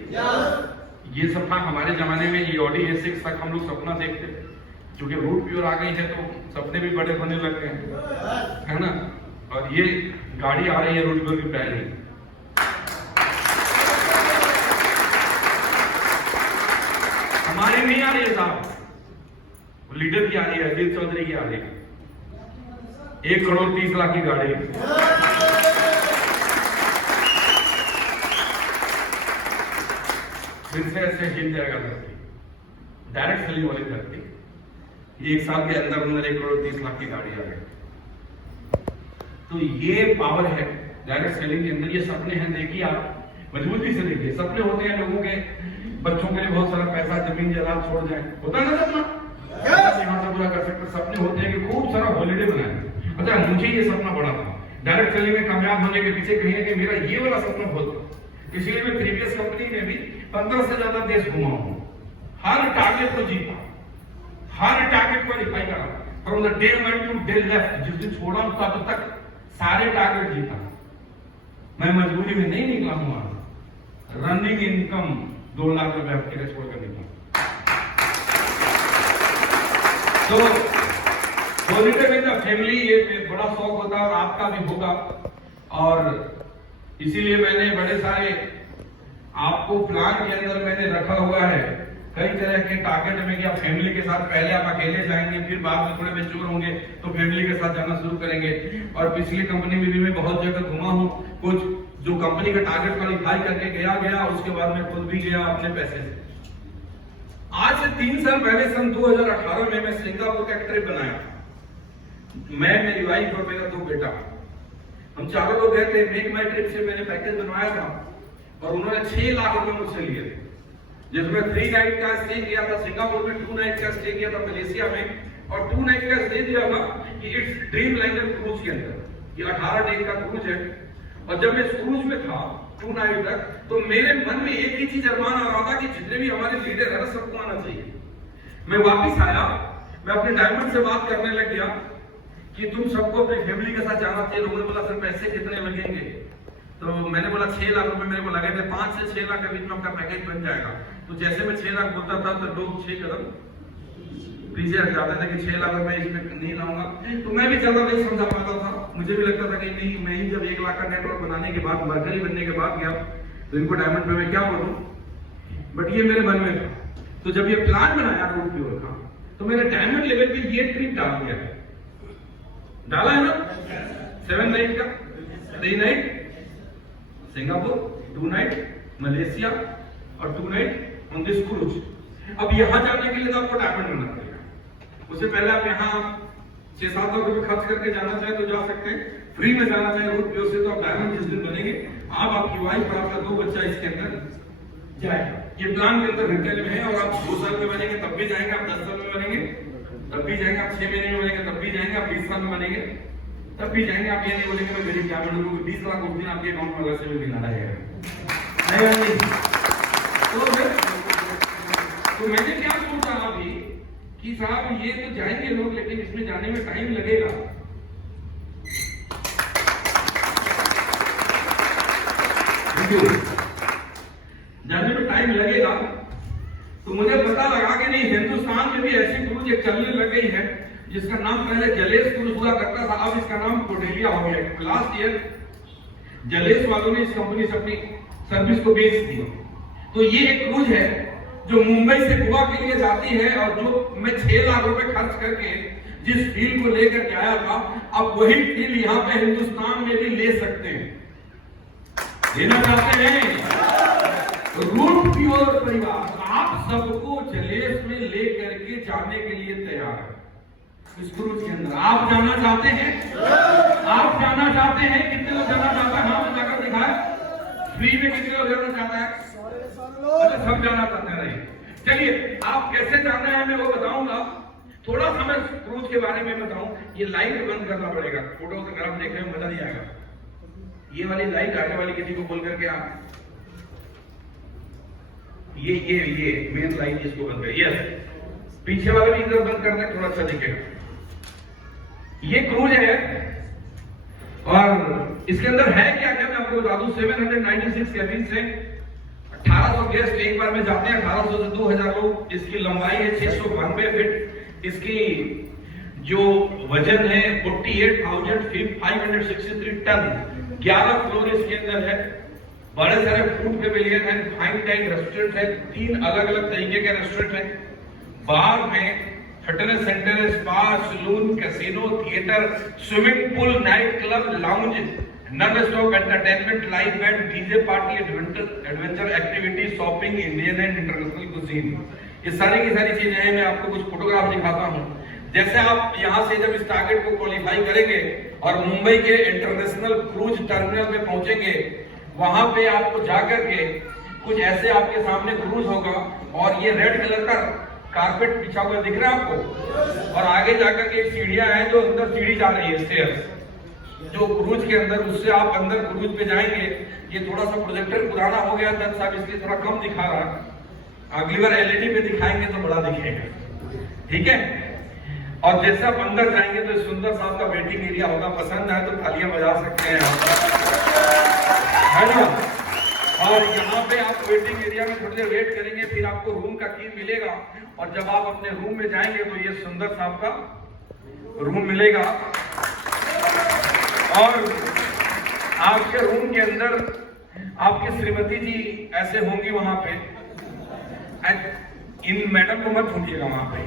ये सपना हमारे जमाने में ये ऑडी A6 तक हम लोग सपना देखते थे। क्योंकि रूट प्योर आ गई है तो सपने भी बड़े होने लग गए हैं, है ना। और ये गाड़ी आ रही है रूट प्योर की पहले, हमारी नहीं आ रही है साहब, लीडर की आ रही है, अजीत चौधरी की आ रही है। 1 करोड़ 30 लाख की गाड़ी। फिर से ऐसे हिल जाएगा धरती, डायरेक्ट सेलिंग वाली धरती। 1 साल के अंदर 1 करोड़ 30 लाख की गाड़ी आ गई। तो ये पावर है डायरेक्ट सेलिंग के अंदर। ये सपने हैं, देखिए आप मजबूती से देखिए। सपने होते हैं लोगों के, बच्चों के लिए बहुत सारा पैसा जमीन जायदाद छोड़ जाए, होता है ना सपना, यहाँ से पूरा कर सकते। सपने होते हैं कि खूब सारा हॉलीडे बनाए। अच्छा, मुझे ये सपना बड़ा था डायरेक्ट सेलिंग में कामयाब होने के पीछे कहीं ना कहीं मेरा ये वाला सपना बहुत था। इसलिए मैं प्रीवियस कंपनी में भी 15 से ज्यादा देश घुमा हूं, हर टारगेट को जीता, हर टारगेट को क्वालिफाई करा। From the day one two day left, जिस दिन छोड़ा तब तक सारे टारगेट जीता। मैं मजबूरी में नहीं निकला हूं। रनिंग इनकम 2 लाख रुपए आपके लिए छोड़कर निकला। तो हॉलीडे विद द फैमिली ये बड़ा शौक होता है, और आपका भी होगा। और इसीलिए मैंने बड़े सारे आपको प्लान के अंदर मैंने रखा हुआ है कई तरह के टारगेट में, कि आप फैमिली के साथ पहले आप अकेले जाएंगे, फिर बाद में थोड़े मैच्योर होंगे तो फैमिली के साथ जाना शुरू करेंगे। और पिछली कंपनी में भी मैं बहुत जगह घुमा हूँ। कुछ जो कंपनी का टारगेट क्वालिफाई करके गया, उसके बाद मैं खुद भी गया अपने पैसे से। आज से 3 साल पहले सन 2018 में मैं सिंगापुर का ट्रिप बनाया। मैं, मेरी वाइफ और मेरा 2 बेटा, हम चारों लोग गए थे। मेक माई ट्रिप से मैंने पैकेज बनवाया था, और उन्होंने 6 लाख रुपए मुझसे लिए थे, जिसमें 3 नाइट का स्टे किया था सिंगापुर में, 2 नाइट का स्टे किया था मलेशिया में, और 2 नाइट का स्टे दिया था कि इट्स ड्रीम लाइनर क्रूज के अंदर। ये 18 डे का क्रूज है। और जब मैं इस क्रूज में था 2 नाइट तक, तो मेरे मन में एक ही चीज अरमान आ रहा था कि जितने भी हमारे लीडर है सबको आना चाहिए। मैं वापिस आया, मैं अपने डायमंड से बात करने लग गया कि तुम सबको अपनी फैमिली के साथ जाना चाहिए। लोगों ने बोला सर पैसे कितने लगेंगे? तो मैंने बोला 6 लाख रुपए मेरे को लगे थे। 5 से 6 लाख के बीच में आपका पैकेज बन जाएगा। तो जैसे मैं 6 लाख बोलता था तो लोग 6 कदम पीछे हट जाते थे कि 6 लाख रुपए इसमें नहीं लाऊंगा। तो मैं भी ज्यादा नहीं समझा पाता था। मुझे भी लगता था कि नहीं, मैं ही जब 1 लाख का नेटवर्क बनाने के बाद, मरकरी बनने के बाद गया तो इनको डायमंड पे मैं क्या बोलूं, बट ये मेरे मन में था। तो जब ये प्लान बनाया रूट प्योर का, तो मैंने डायमंड लेवल पे ये ट्रिप डाल दिया है, डाला है ना। 7 नाइट का, 3 नाइट सिंगापुर, 2 नाइट मलेशिया और 2 नाइट ऑन दिस क्रूज। अब यहाँ जाने के लिए तो आपको डायमंड बनना पड़ेगा। उससे पहले आप यहाँ 6-7 लाख रुपए खर्च करके जाना चाहे तो जा सकते हैं, फ्री में जाना चाहे रुपये से तो आप डायमंड जिस दिन बनेंगे आप, आपकी वाइफ और आपका 2 बच्चा इसके अंदर जाएगा। ये प्लान के अंदर घंटे में है। और आप 2 साल में बनेंगे तब भी जाएंगे, आप 10 साल में बनेंगे तब भी जाएंगे, आप 6 महीने में बनेंगे तब भी जाएंगे, आप 20 साल में बनेंगे तब भी जाएंगे। आप ये नहीं बोलेंगे मैं गरीब क्या बनूंगा, 20 लाख उस दिन आपके अकाउंट में वैसे भी मिला रहेगा। तो मैंने क्या सोचा अभी कि साहब ये तो जाएंगे लोग, लेकिन इसमें जाने में टाइम लगेगा। जाने में टाइम लगेगा। तो मुझे पता लगा कि नहीं, हिंदुस्तान में भी ऐसी क्रूज एक चलने लग गई है जिसका नाम पहले जलेश क्रूज हुआ करता था, अब इसका नाम कोडेलिया हो गया। लास्ट ईयर जलेश वालों ने इस कंपनी से अपनी सर्विस को बेच दी। तो ये एक क्रूज है जो मुंबई से गोवा के लिए जाती है, और जो मैं 6 लाख रुपए खर्च करके जिस फील को लेकर के आया था, अब वही फील यहाँ पे हिंदुस्तान में भी ले सकते हैं, लेना चाहते हैं। रूट प्योर परिवार आप सबको जलेश में लेकर के जाने के लिए तैयार है। इस क्रूज के अंदर आप जाना चाहते हैं? आप जाना चाहते हैं? कितने लोग जाना चाहते हैं? हाँ, जाकर दिखाए। फ्री में कितने लोग जाना चाहते हैं? अच्छा, सब जाना चाहते हैं। चलिए, आप कैसे जाना है मैं वो बताऊंगा। थोड़ा सा मैं क्रूज के बारे में बताऊं। ये लाइट बंद करना पड़ेगा, फोटोग्राफ देखने में मजा नहीं आएगा। ये वाली लाइट आगे वाली किसी को बोल करके आप ये मेन लाइट इसको बंद कर। यस, पीछे वाला भी इधर बंद करना है, थोड़ा अच्छा दिखेगा। ये क्रूज है और इसके अंदर है क्या क्या मैं आपको बता दूं। 796 केबिन से 1800 गेस्ट एक बार में जाते हैं, 1800 से 2000 लोग। इसकी लंबाई है 692 फीट। इसकी जो वजन है 48,563 टन। 11 फ्लोर इसके अंदर है। बड़े सारे फूड पेविलियन है, फाइन डाइन रेस्टोरेंट है, 3 अलग अलग तरीके के रेस्टोरेंट है। बार में फिटनेस सेंटर है, spa, salon, casino, theatre, swimming pool, night club, lounge, non stop entertainment, live band, DJ party, adventure activity, shopping, Indian and international cuisine. ये सारी की सारी चीजें हैं। मैं आपको कुछ फोटोग्राफ दिखाता हूँ। जैसे आप यहाँ से जब इस टारगेट को क्वालिफाई करेंगे और मुंबई के इंटरनेशनल क्रूज टर्मिनल में पहुंचेंगे, वहां पे आपको जाकर के कुछ ऐसे आपके सामने क्रूज होगा और ये रेड कलर का कारपेट बिछा हुआ दिख रहा है आपको, और आगे जाकर के सीढ़ियां हैं जो अंदर सीढ़ी जा रही है, स्टेयर्स जो क्रूज के अंदर, उससे आप अंदर क्रूज पे जाएंगे। ये थोड़ा सा प्रोजेक्टर पुराना हो गया था साहब, इसलिए थोड़ा कम दिखा रहा है। अगली बार एलईडी पे दिखाएंगे तो बड़ा दिखेगा, ठीक है। और जैसे आप अंदर जाएंगे तो सुंदर सा आपका वेटिंग एरिया होगा। पसंद है तो तालियां बजा सकते हैं, है ना। और यहाँ पे आप वेटिंग एरिया में थोड़ी देर वेट करेंगे, फिर आपको रूम का की मिलेगा। और जब आप अपने रूम में जाएंगे तो ये सुंदर सा आपका रूम मिलेगा। और आपके रूम के अंदर आपकी श्रीमती जी ऐसे होंगी वहां पे। इन मैडम को मत ढूंढिएगा वहां पे,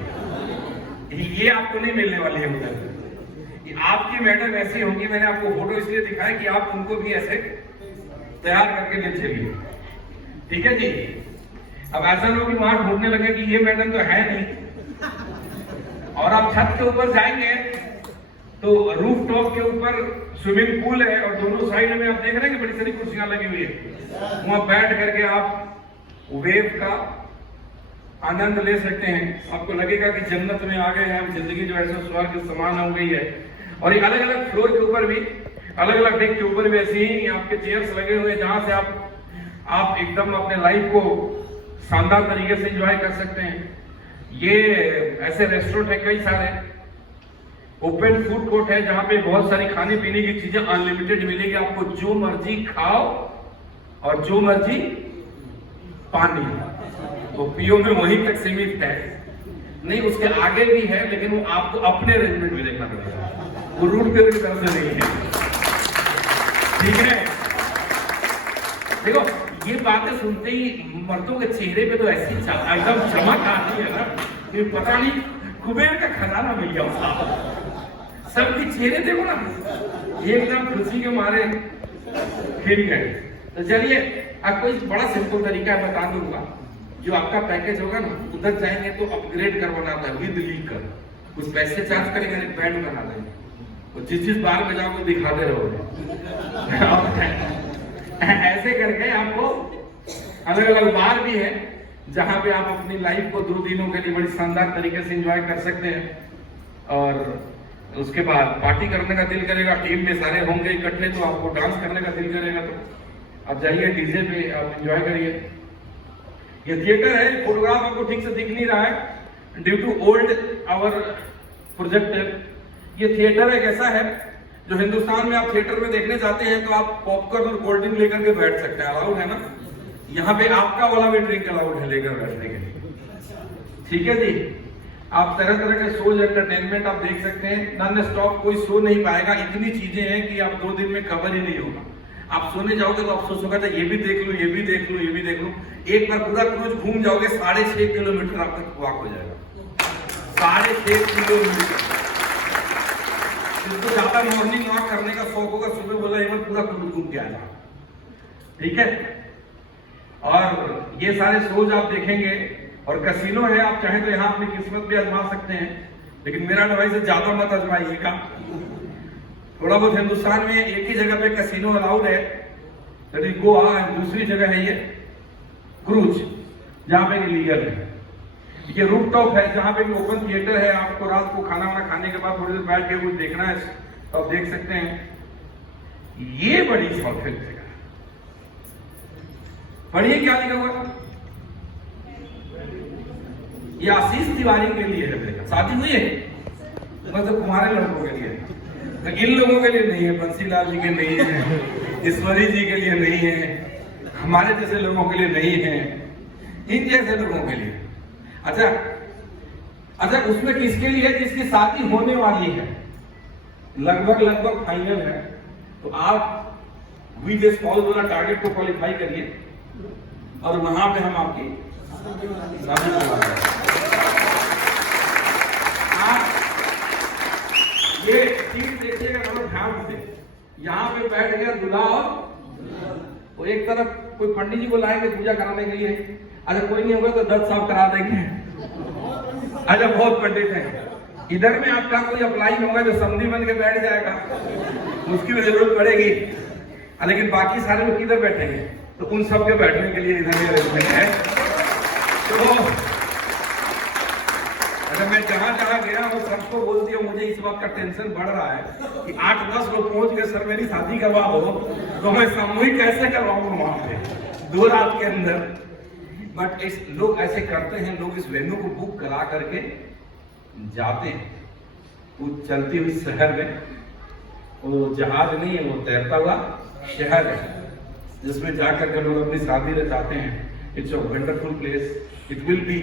ये आपको नहीं मिलने वाली है उधर। आपकी मैडम ऐसी होंगी। मैंने आपको फोटो इसलिए दिखाया कि आप उनको भी ऐसे तैयार करके ले चलिए, ठीक है जी। अब ऐसा लोग वहां ढूंढने लगे कि ये मैडम तो है नहीं। और आप छत के ऊपर जाएंगे तो रूफ टॉप के ऊपर स्विमिंग पूल है और दोनों साइड में आप देख रहे हैं कि बड़ी सारी कुर्सियां लगी हुई है। वहां बैठ करके आप वेव का आनंद ले सकते हैं। आपको लगेगा कि जन्नत में आ गए हैं हम, जिंदगी जो है स्वर्ग के समान हो गई है। और ये अलग अलग फ्लोर के ऊपर भी, अलग अलग डेक के ऊपर भी ऐसे ही आपके चेयर्स लगे हुए हैं, जहां से आप एकदम अपने लाइफ को शानदार तरीके से एंजॉय कर सकते हैं। ये ऐसे रेस्टोरेंट है कई सारे, ओपन फूड कोर्ट है जहां पे बहुत सारी खाने पीने की चीजें अनलिमिटेड मिलेगी। आपको जो मर्जी खाओ और जो मर्जी पानी, तो पियो में वहीं तक सीमित है, नहीं उसके आगे भी है, लेकिन वो आपको अपने अरेंजमेंट में देखना पड़ेगा, वो रूट पे भी तरफ से नहीं है, ठीक है। देखो ये बातें सुनते ही मर्दों के चेहरे पे तो ऐसी एकदम चमक आती है ना कि पता नहीं कुबेर का खजाना मिल गया उसका। सबके चेहरे देखो ना, एकदम खुशी के मारे खिल गए। तो चलिए आपको एक बड़ा सिंपल तरीका बता दूंगा। जो आपका पैकेज होगा ना, उधर जाएंगे तो अपग्रेड करवाना था विद लीकर, कुछ पैसे चार्ज करेंगे, बैंड बना देंगे, और जिस बार में जाओगे दिखाते रहोगे। ऐसे करके आपको अलग अलग बार भी है जहां पे आप अपनी लाइफ को 2 दिनों के लिए बड़ी शानदार तरीके से एंजॉय कर सकते हैं। और उसके बाद पार्टी करने का दिल करेगा, टीम में सारे होंगे इकट्ठे, तो आपको डांस करने का दिल करेगा, तो आप जाइए डीजे पे, आप एंजॉय करिए। ये थिएटर है, फोटोग्राफ आपको ठीक से दिख नहीं रहा है due to old our projector. ये थिएटर एक ऐसा है जो हिंदुस्तान में आप थिएटर में देखने जाते हैं तो आप पॉपकॉर्न और कोल्ड ड्रिंक लेकर के बैठ सकते हैं, अलाउड है ना। यहाँ पे आपका वाला भी ड्रिंक अलाउड है लेकर बैठने के लिए, ठीक है जी। आप तरह तरह के शोज एंटरटेनमेंट आप देख सकते हैं, नॉन स्टॉप कोई शो नहीं पाएगा, इतनी चीजें हैं कि आप 2 दिन में कवर ही नहीं होगा। आप सोने जाओगे तो अफसोस होगा, ये भी देख लो, ये भी देख लो, ये भी देख लो। एक बार पूरा क्रूज घूम जाओगे 6.5 किलोमीटर आप तक वॉक हो जाएगा, 6.5 किलोमीटर। जिसको ज्यादा मॉर्निंग वॉक करने का शौक होगा, सुबह बोला एक बार पूरा क्रूज घूम के आएगा, ठीक है। और ये सारे शोज आप देखेंगे, और कैसीनो है, आप चाहें तो यहाँ अपनी किस्मत भी आजमा सकते हैं, लेकिन मेरा एडवाइस है ज्यादा मत आजमाइएगा। थोड़ा बहुत हिंदुस्तान में एक ही जगह पे कैसीनो अलाउड है, दैट इज गोवा, दूसरी जगह है ये क्रूज, जहाँ पे लीगल है। ये रूफटॉप है, जहाँ पे भी ओपन थिएटर है, आपको रात को खाना वाना खाने के बाद थोड़ी देर बैठ के कुछ देखना है तो आप देख सकते हैं। ये बड़ी शौकिन जगह, पढ़िए क्या लिखा हुआ, ये आशीष तिवारी के लिए है। शादी हुई है मतलब कुमारे लड़कों के लिए, तो इन लोगों के लिए नहीं है, बंसीलाल जी के नहीं है, ईश्वरी जी के लिए नहीं है, हमारे जैसे लोगों के लिए नहीं है, इन जैसे लोगों के लिए। अच्छा, उसमें किसके लिए है? जिसकी शादी होने वाली है, लगभग फाइनल है, तो आप वी दिस ऑल वाला टारगेट को क्वालिफाई करिए और वहां पे हम आपकी शादी करवा रहे हैं। ये चीज देखिएगा थोड़ा ध्यान से, यहाँ पे बैठ गया दूल्हा और वो एक तरफ कोई पंडित जी को लाएंगे पूजा कराने के लिए, अगर कोई नहीं होगा तो 10 साफ करा देंगे। अच्छा, बहुत पंडित हैं, इधर में आपका कोई अप्लाई होगा जो समधी बन के बैठ जाएगा, उसकी भी जरूरत पड़ेगी, लेकिन बाकी सारे लोग किधर बैठेंगे? तो उन सब के बैठने के लिए इधर ही अरेंजमेंट है। तो अगर मैं जहां गया वो सबको बोल दिया, मुझे इस बात का टेंशन बढ़ रहा है कि 8-10 लोग पहुंच गए, सर मेरी शादी करवा दो, तो मैं सामूहिक कैसे करवाऊंगा वहां पे 2 रात के अंदर। बट इस लोग ऐसे करते हैं, लोग इस वेन्यू को बुक करा करके जाते हैं, वो चलती हुई शहर में, वो जहाज नहीं है, वो तैरता हुआ शहर है, जिसमें जाकर के लोग अपनी शादी रचाते हैं। It's a wonderful place, it will be